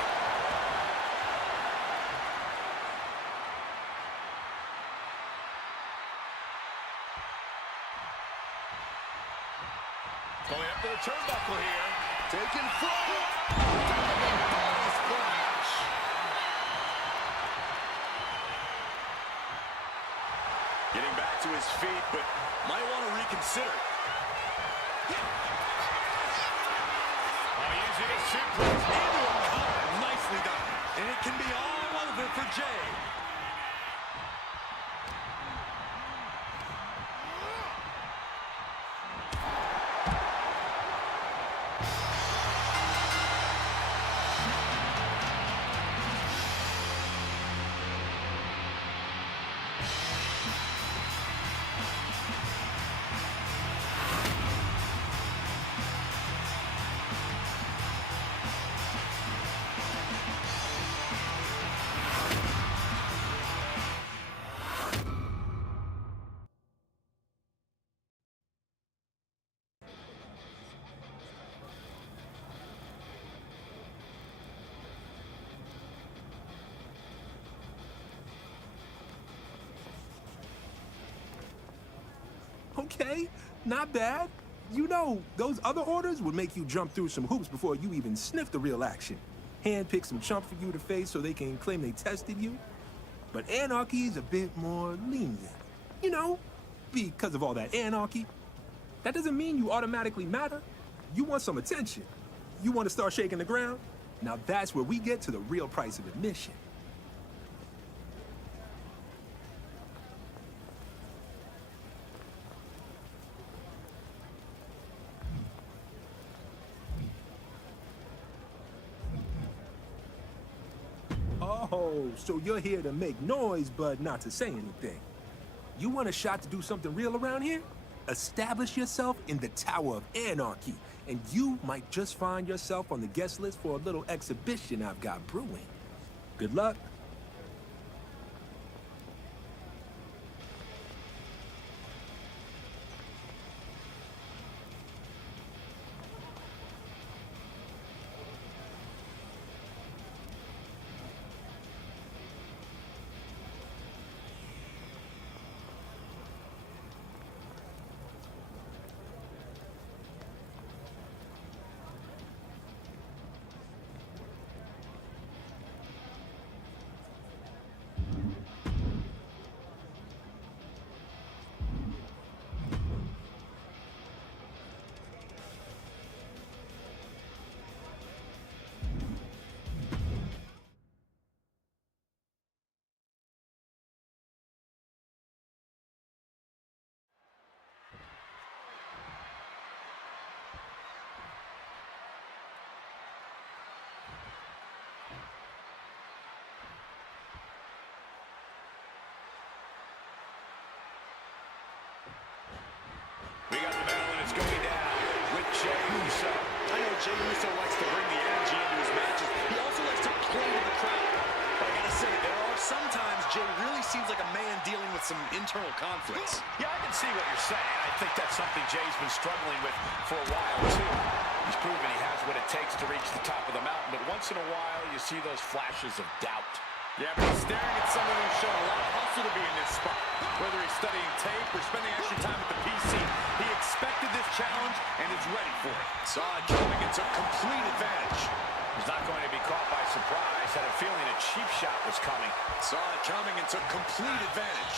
Going up to the turnbuckle here. Taking flight. Diving body splash. Getting back to his feet, but might want to reconsider. Using a suplex. Into a cover. Nicely done. And it can be all over for Jay. Okay, not bad. You know, those other orders would make you jump through some hoops before you even sniff the real action. Handpick some chump for you to face so they can claim they tested you. But anarchy's a bit more lenient. You know, because of all that anarchy. That doesn't mean you automatically matter. You want some attention. You want to start shaking the ground? Now that's where we get to the real price of admission. Oh, so you're here to make noise, but not to say anything. You want a shot to do something real around here? Establish yourself in the Tower of Anarchy, and you might just find yourself on the guest list for a little exhibition I've got brewing. Good luck. We got the battle, and it's going down with Jey Uso. I know Jey Uso likes to bring the energy into his matches. He also likes to play to the crowd. But I gotta say, there are sometimes Jey really seems like a man dealing with some internal conflicts. Yeah, I can see what you're saying. I think that's something Jay's been struggling with for a while, too. He's proven he has what it takes to reach the top of the mountain, but once in a while, you see those flashes of doubt. Yeah, but he's staring at someone who's shown a lot of hustle to be in this spot. Whether he's studying tape or spending extra time at the PC, he expected this challenge and is ready for it. Saw it coming and took complete advantage. He's not going to be caught by surprise. Had a feeling a cheap shot was coming. Saw it coming and took complete advantage.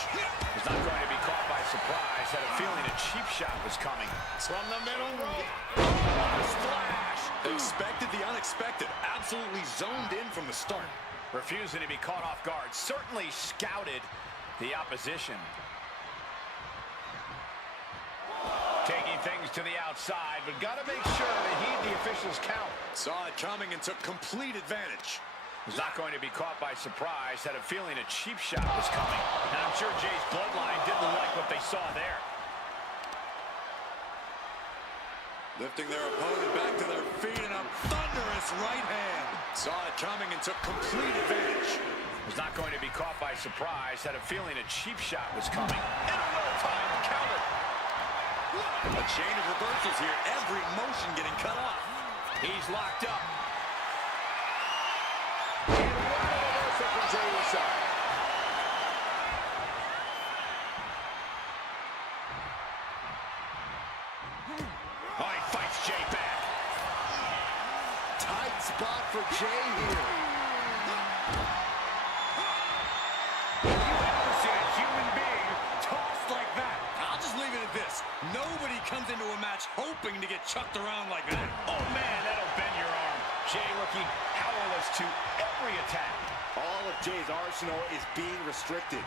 He's not going to be caught by surprise. Had a feeling a cheap shot was coming. From the middle. Splash! Expected the unexpected. Absolutely zoned in from the start. Refusing to be caught off guard. Certainly scouted the opposition. Taking things to the outside, but got to make sure to heed the officials' count. Saw it coming and took complete advantage. Was not going to be caught by surprise. Had a feeling a cheap shot was coming. And I'm sure Jay's bloodline didn't like what they saw there. Lifting their opponent back to their feet and a thunderous right hand. Saw it coming and took complete advantage. Was not going to be caught by surprise. Had a feeling a cheap shot was coming. And a well-timed counter. A chain of reversals here. Every motion getting cut off. He's locked up. And what a reversal from Jey Uso. Oh, he fights Jay back. Tight spot for Jey here. Have you ever seen a human being tossed like that? I'll just leave it at this. Nobody comes into a match hoping to get chucked around like that. Oh, man, that'll bend your arm. Jay looking powerless to every attack. All of Jay's arsenal is being restricted.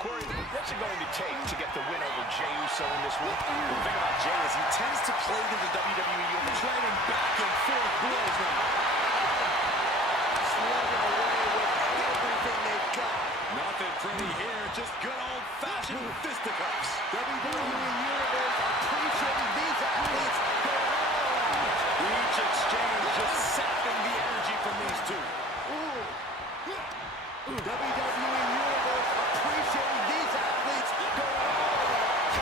Corey, what's it going to take to get the win over Jey Uso in this one? The thing about Jey is he tends to play to the WWE Universe, trading back and forth blows now. Slugging away with everything they've got. Nothing pretty here, just good old-fashioned fisticuffs. WWE Universe appreciating these athletes going all out. Each exchange just sapping the energy from these two. WWE Universe appreciating these athletes going all out.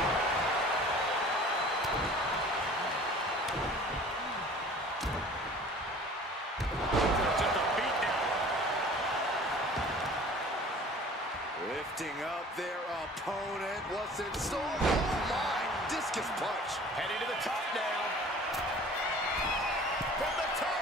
Just a beat down. Lifting up their opponent. What's in store? Oh my! Discus punch. Heading to the top now. From the top.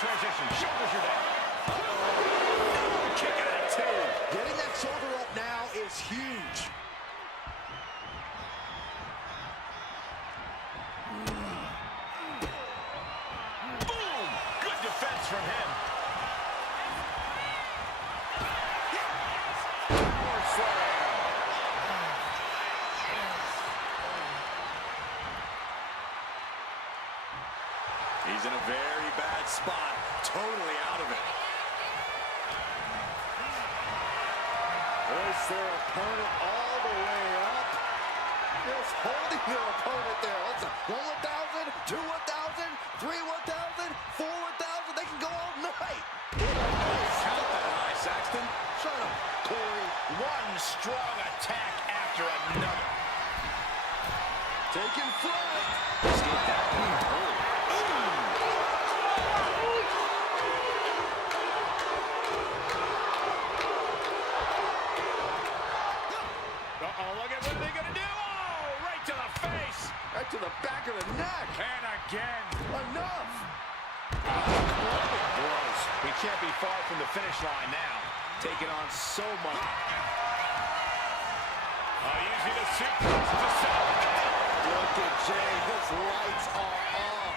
Transition, shoulders are down. Kick out at two. Getting that shoulder up now is huge. He's in a very bad spot, totally out of it. There's their opponent all the way up. Just holding their opponent there. That's a 1,000, 2 1,000, 3 1,000, 4 1,000. They can go all night. Count that high, Saxton. Shut up, Corey. One strong attack after another. Taking flight. Escape that one. Uh-oh, look at what they're going to do. Oh, right to the face. Right to the back of the neck. And again. Enough. Blows. We can't be far from the finish line now. Taking on so much. Using the suplex to sell the count. Look at Jay. His lights are off.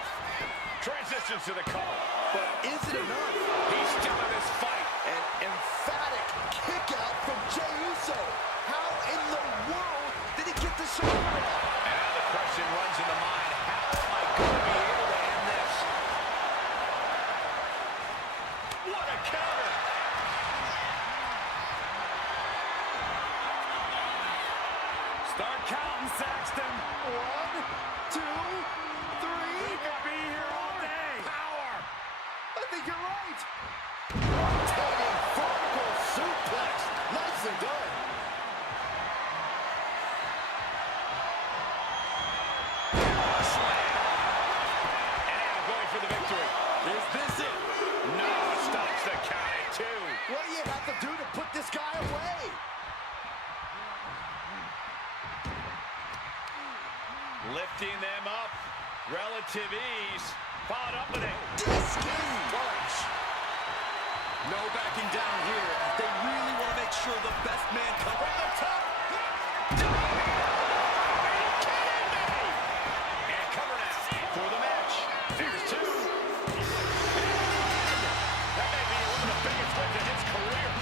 Transitions to the cover. But is it enough? He's still in this fight. An emphatic kick out from Jey Uso. How in the world did he get the shoulder off? And now the question runs in the mind, how am I going to be able to end this? What a counter! Start counting, Saxton. 1, 2, 3. We could be here all day. Power! I think you're right. Rotating vertical suplex. Nicely done. Slam. And going for the victory. Is this it? No, stops the count at 2. What do you have to do to put this guy away? Lifting them up. Relative ease. Followed up with a Discus punch. No backing down here. They really want to make sure the best man comes from the top. Are you kidding me? And cover now for the match. Here's 2. That may be one of the biggest wins in his career.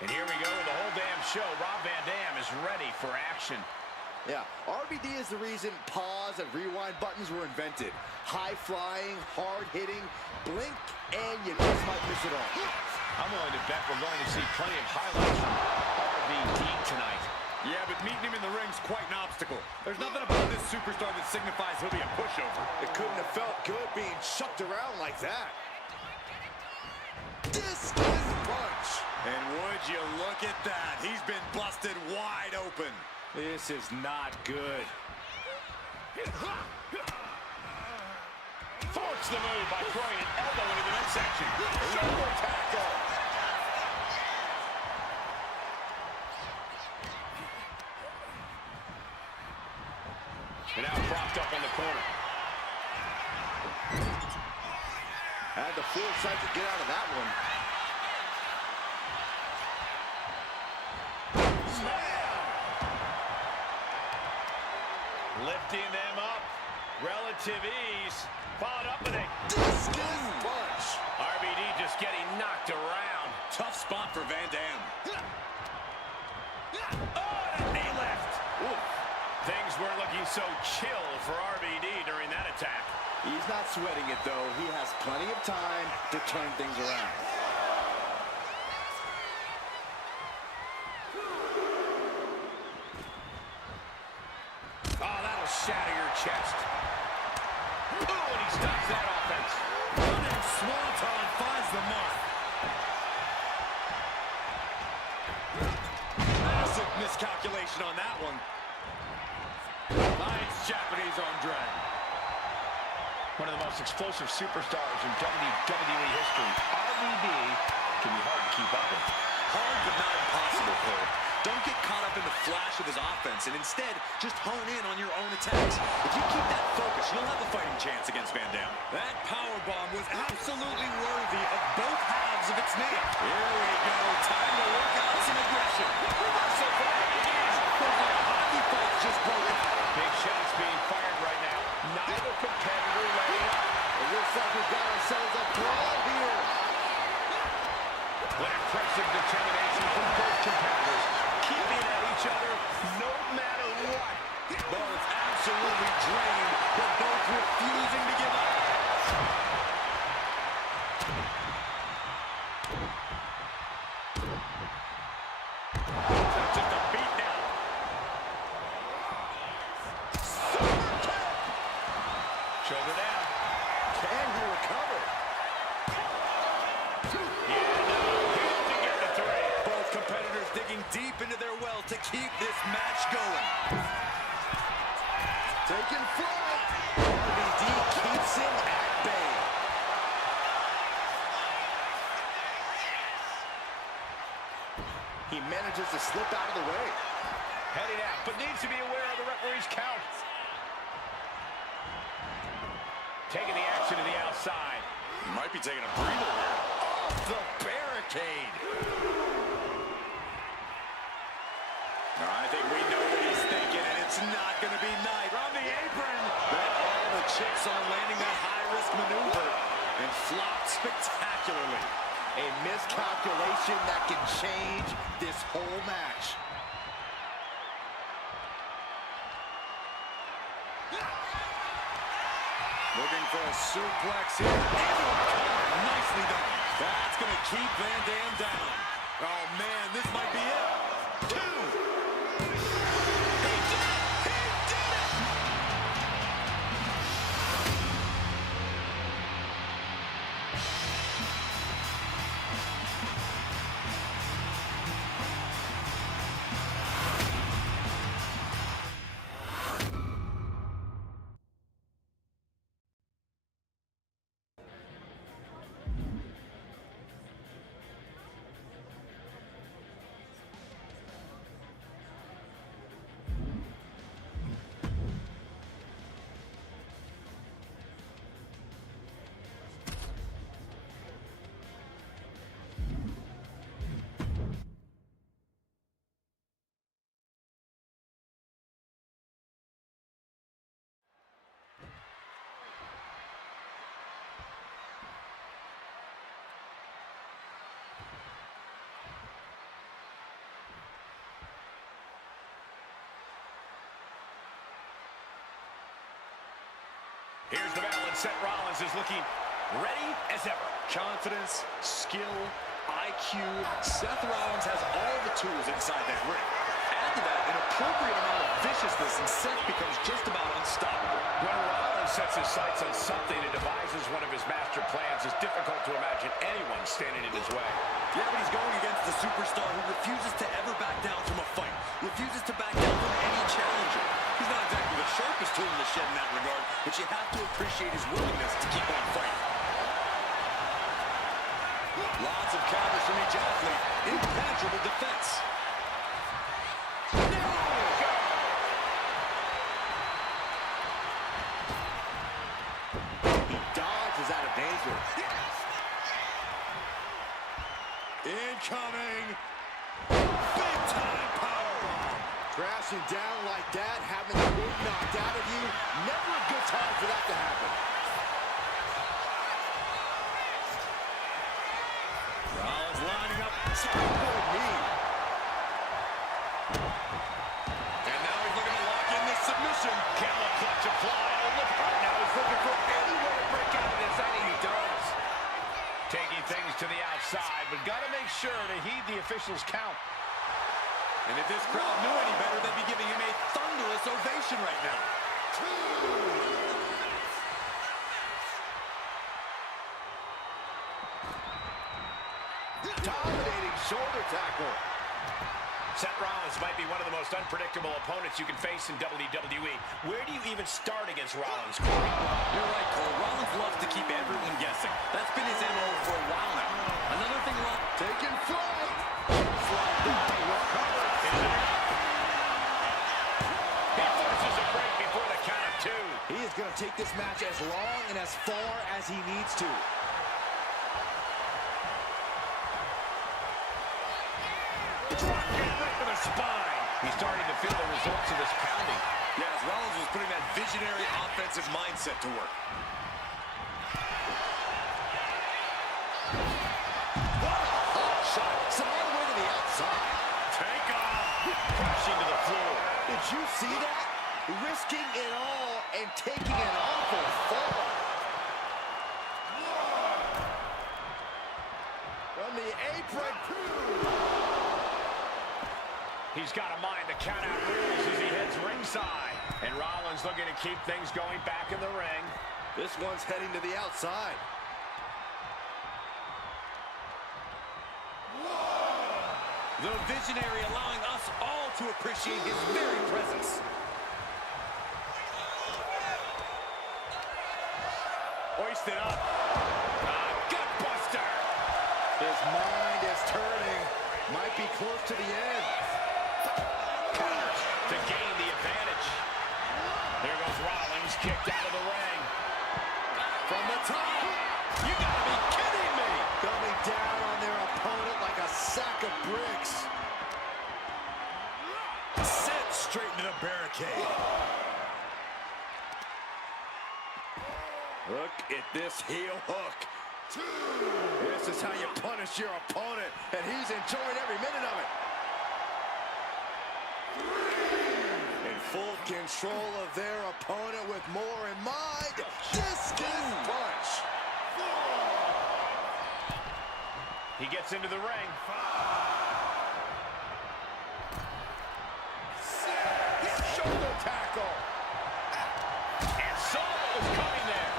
And here we go with the whole damn show. Rob Van Dam is ready for action. Yeah, RVD is the reason pause and rewind buttons were invented. High-flying, hard-hitting, blink, and you just might miss it all. I'm willing to bet we're going to see plenty of highlights from RVD tonight. Yeah, but meeting him in the ring's quite an obstacle. There's nothing about this superstar that signifies he'll be a pushover. It couldn't have felt good being chucked around like that. Discus punch. And would you look at that? He's been busted wide open. This is not good. Forks the move by throwing an elbow into the midsection. Shoulder tackle. And now propped up on the corner. Had the foresight to get out of that one. relative ease. Followed up with a Discus punch. RVD just getting knocked around. Tough spot for Van Dam. Oh, and a knee lift. Ooh. Things weren't looking so chill for RVD during that attack. He's not sweating it, though. He has plenty of time to turn things around. Oh, that'll shatter your chest. Oh, and he stops that offense. Running Swanton finds the mark. Massive miscalculation on that one. Nice Japanese arm drag. One of the most explosive superstars in WWE history. RVD can be hard to keep up with. Hard but not impossible, Cole. Don't get caught up in the flash of his offense, and instead, just hone in on your own attacks. If you keep that focus, you'll have a fighting chance against Van Dam. That powerbomb was absolutely worthy of both halves of its name. Here we go. Time to work out some aggression. Reversal for RVD. Looks like a hockey fight's just broken out. Big shots being fired right now. Neither competitor letting up. It looks like we've got ourselves a brawl here. What impressive determination from both competitors. Keeping at each other no matter what. Both absolutely drained, but both refusing to give up. That's just a beat down. Shoulder down. Can he recover? Both competitors digging deep into their well to keep this match going. Taking flight. RVD keeps him at bay. He manages to slip out of the way. Heading out, but needs to be aware of the referee's count. Taking the action to the outside. He might be taking a breather here. Off the barricade. I think we know what he's thinking, and it's not going to be nice. From the apron. Bet all the chips on landing that high-risk maneuver and flopped spectacularly. A miscalculation that can change this whole match. Looking for a suplex here. Nicely done. That's going to keep Van Dam down. Oh, man, this might be it. Two. He did it! He did it! Here's the battle, and Seth Rollins is looking ready as ever. Confidence, skill, IQ. Seth Rollins has all the tools inside that ring. Add to that an appropriate amount of viciousness, and Seth becomes just about unstoppable. When Rollins sets his sights on something and devises one of his master plans, it's difficult to imagine anyone standing in his way. Yeah, but he's going against the superstar who refuses to ever back down from a fight, refuses to back down from any challenger. He's not exactly the sharpest tool in the shed in that regard, but you have to appreciate his willingness to keep on fighting. Lots of counters from each athlete. Impenetrable defense. He dodges out of danger. Incoming. Big time powerbomb. Crashing down like that, having the wind knocked out of you, never a good time for that to happen. Rollins lining up. Springboard knee. And now he's looking to lock in this submission. Camel clutch applied. Oh, look right now. He's looking for any way to break out of this. I think he does. Taking things to the outside, but got to make sure to heed the officials' count. And if this crowd knew any better, they'd be giving him a thunderous ovation right now. Dominating shoulder tackle. Seth Rollins might be one of the most unpredictable opponents you can face in WWE. Where do you even start against Rollins, Corey? You're right, Cole. Rollins loves to keep everyone guessing. That's been his MO for a while now. Another thing Taking flight. Slide down. Well covered. He forces a break before the count of two. He is going to take this match as long and as far as he needs to. Dropkick right to the spine. He's starting to feel the results of this pounding. Yeah, as Rollins was putting that visionary offensive mindset to work. Hot shot. Some other way to the outside. Take off. Crashing to the floor. Did you see that? Risking it all and taking an awful fall. From the apron. He's got to mind the count-out rules as he heads ringside. And Rollins looking to keep things going back in the ring. This one's heading to the outside. The visionary allowing us all to appreciate his very presence. Hoisted up. Gutbuster. His mind is turning. Might be close to the end. Counters to gain the advantage. There goes Rollins, kicked out of the ring. From the top. You gotta be kidding me. Coming down on their opponent like a sack of bricks. Sent straight into the barricade. Look at this heel hook. This is how you punish your opponent, and he's enjoying every minute of it. In full control of their opponent with more in mind. Discus punch. He gets into the ring. Shoulder tackle. And saw what was coming there.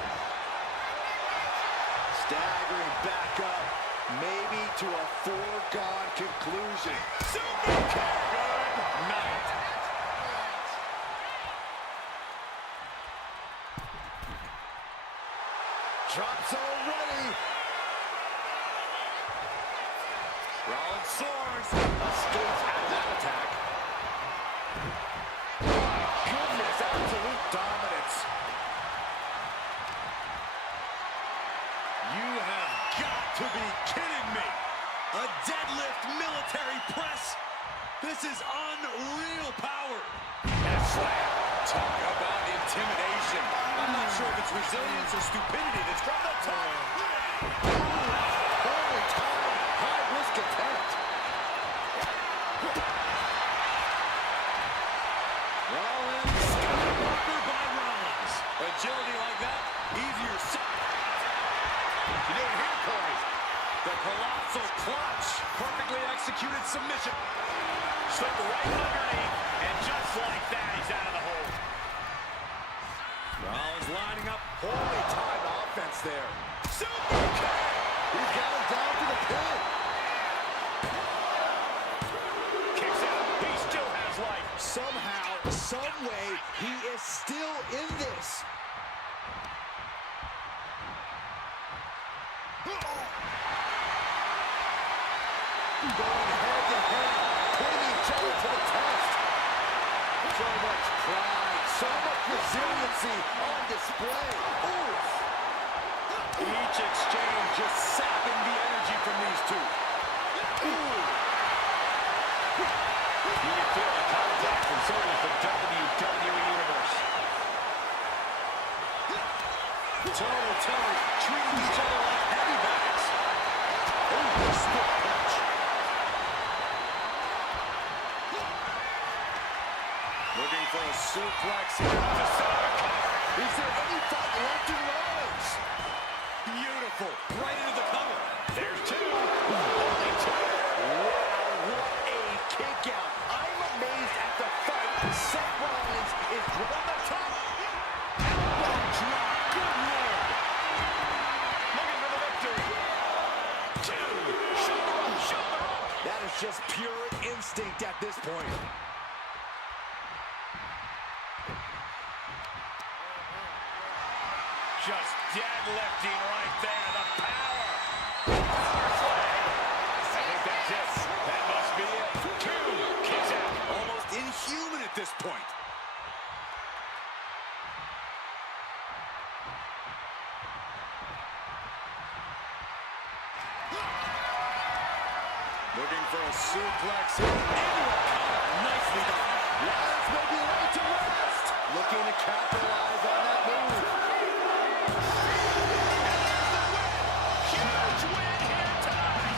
Staggering back up, maybe to a foregone conclusion. Super kick. Good night. Drops already. Rollins soars. Escapes out of that attack. Goodness, absolute dominance. You have got to be kidding me. A deadlift military press. This is unreal power. And a slam. Talk about intimidation. I'm not sure if it's resilience or stupidity that's from the top. Holy time, high risk attempt. Rollins, skywalker by Rollins. Agility like that, easier said. You didn't hear Corey. The colossal clutch. Perfectly executed submission. Slipped right underneath, and just like that, he's out of the hole. Rollins lining up. Poorly timed offense there. Super kick. He's got him down to the pin. Kicks out. He still has life. Somehow, some way, he is still in this. Going head to head, putting each other to the test. So much pride, so much resiliency on display. Oof. Each exchange just sapping the energy from these two. You can feel the contact from concerning for WWE Universe. Toe-to-toe, treating each other like heavy bags. Oh, stiff punch. Looking for a suplex here. Is there any fight left in Rollins? Beautiful. Right into the cover. There's two. Only two. Wow, what a kick out. I'm amazed at the fight. Seth Rollins is on the top. Elbow drop. Good Lord. Looking for the victory. Two. Shoulder up. That is just pure instinct at this point. Just deadlifting right there. The power. Powerslay. I think that's it. That must be it. Two. Kicks out. Almost inhuman at this point. Looking for a suplex here. Nicely done. Rollins may be laid to rest. Looking to capitalize on that move. Huge win here tonight.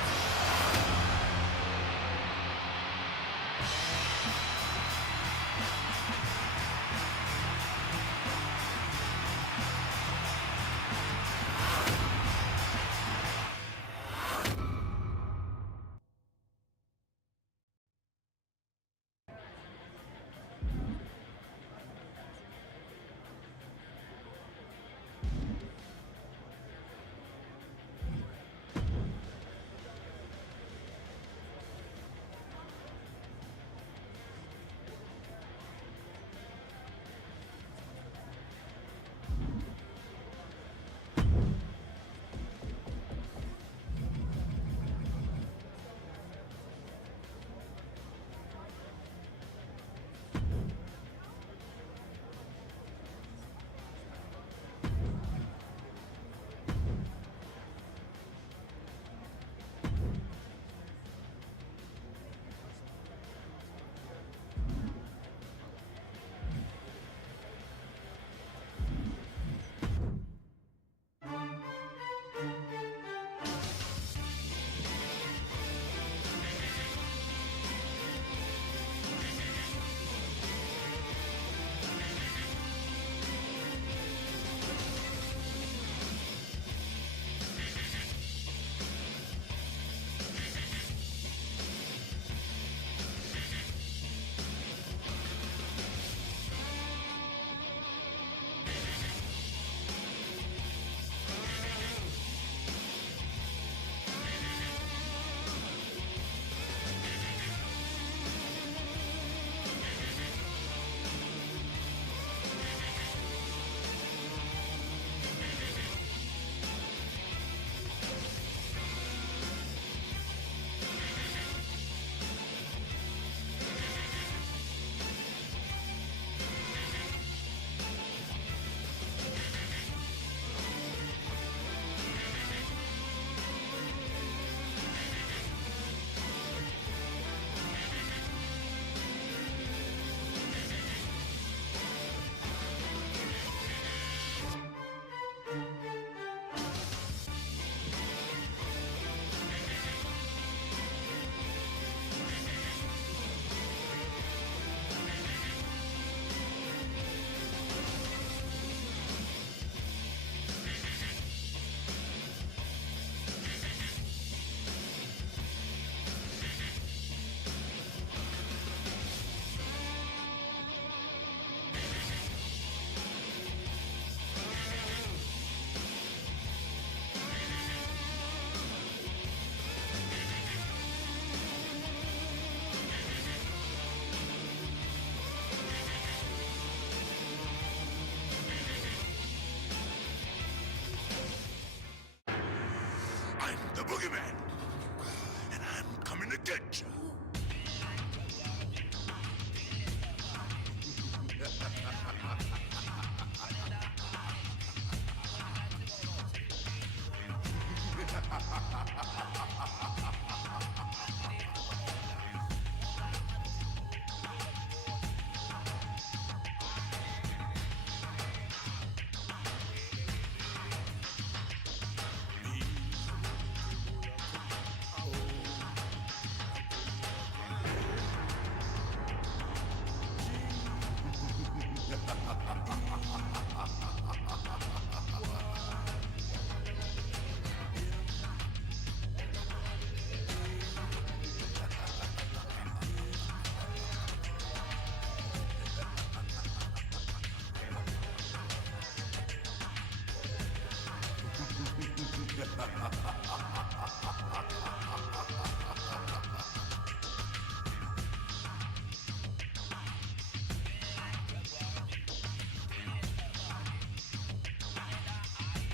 I'm the boogeyman, and I'm coming to get you.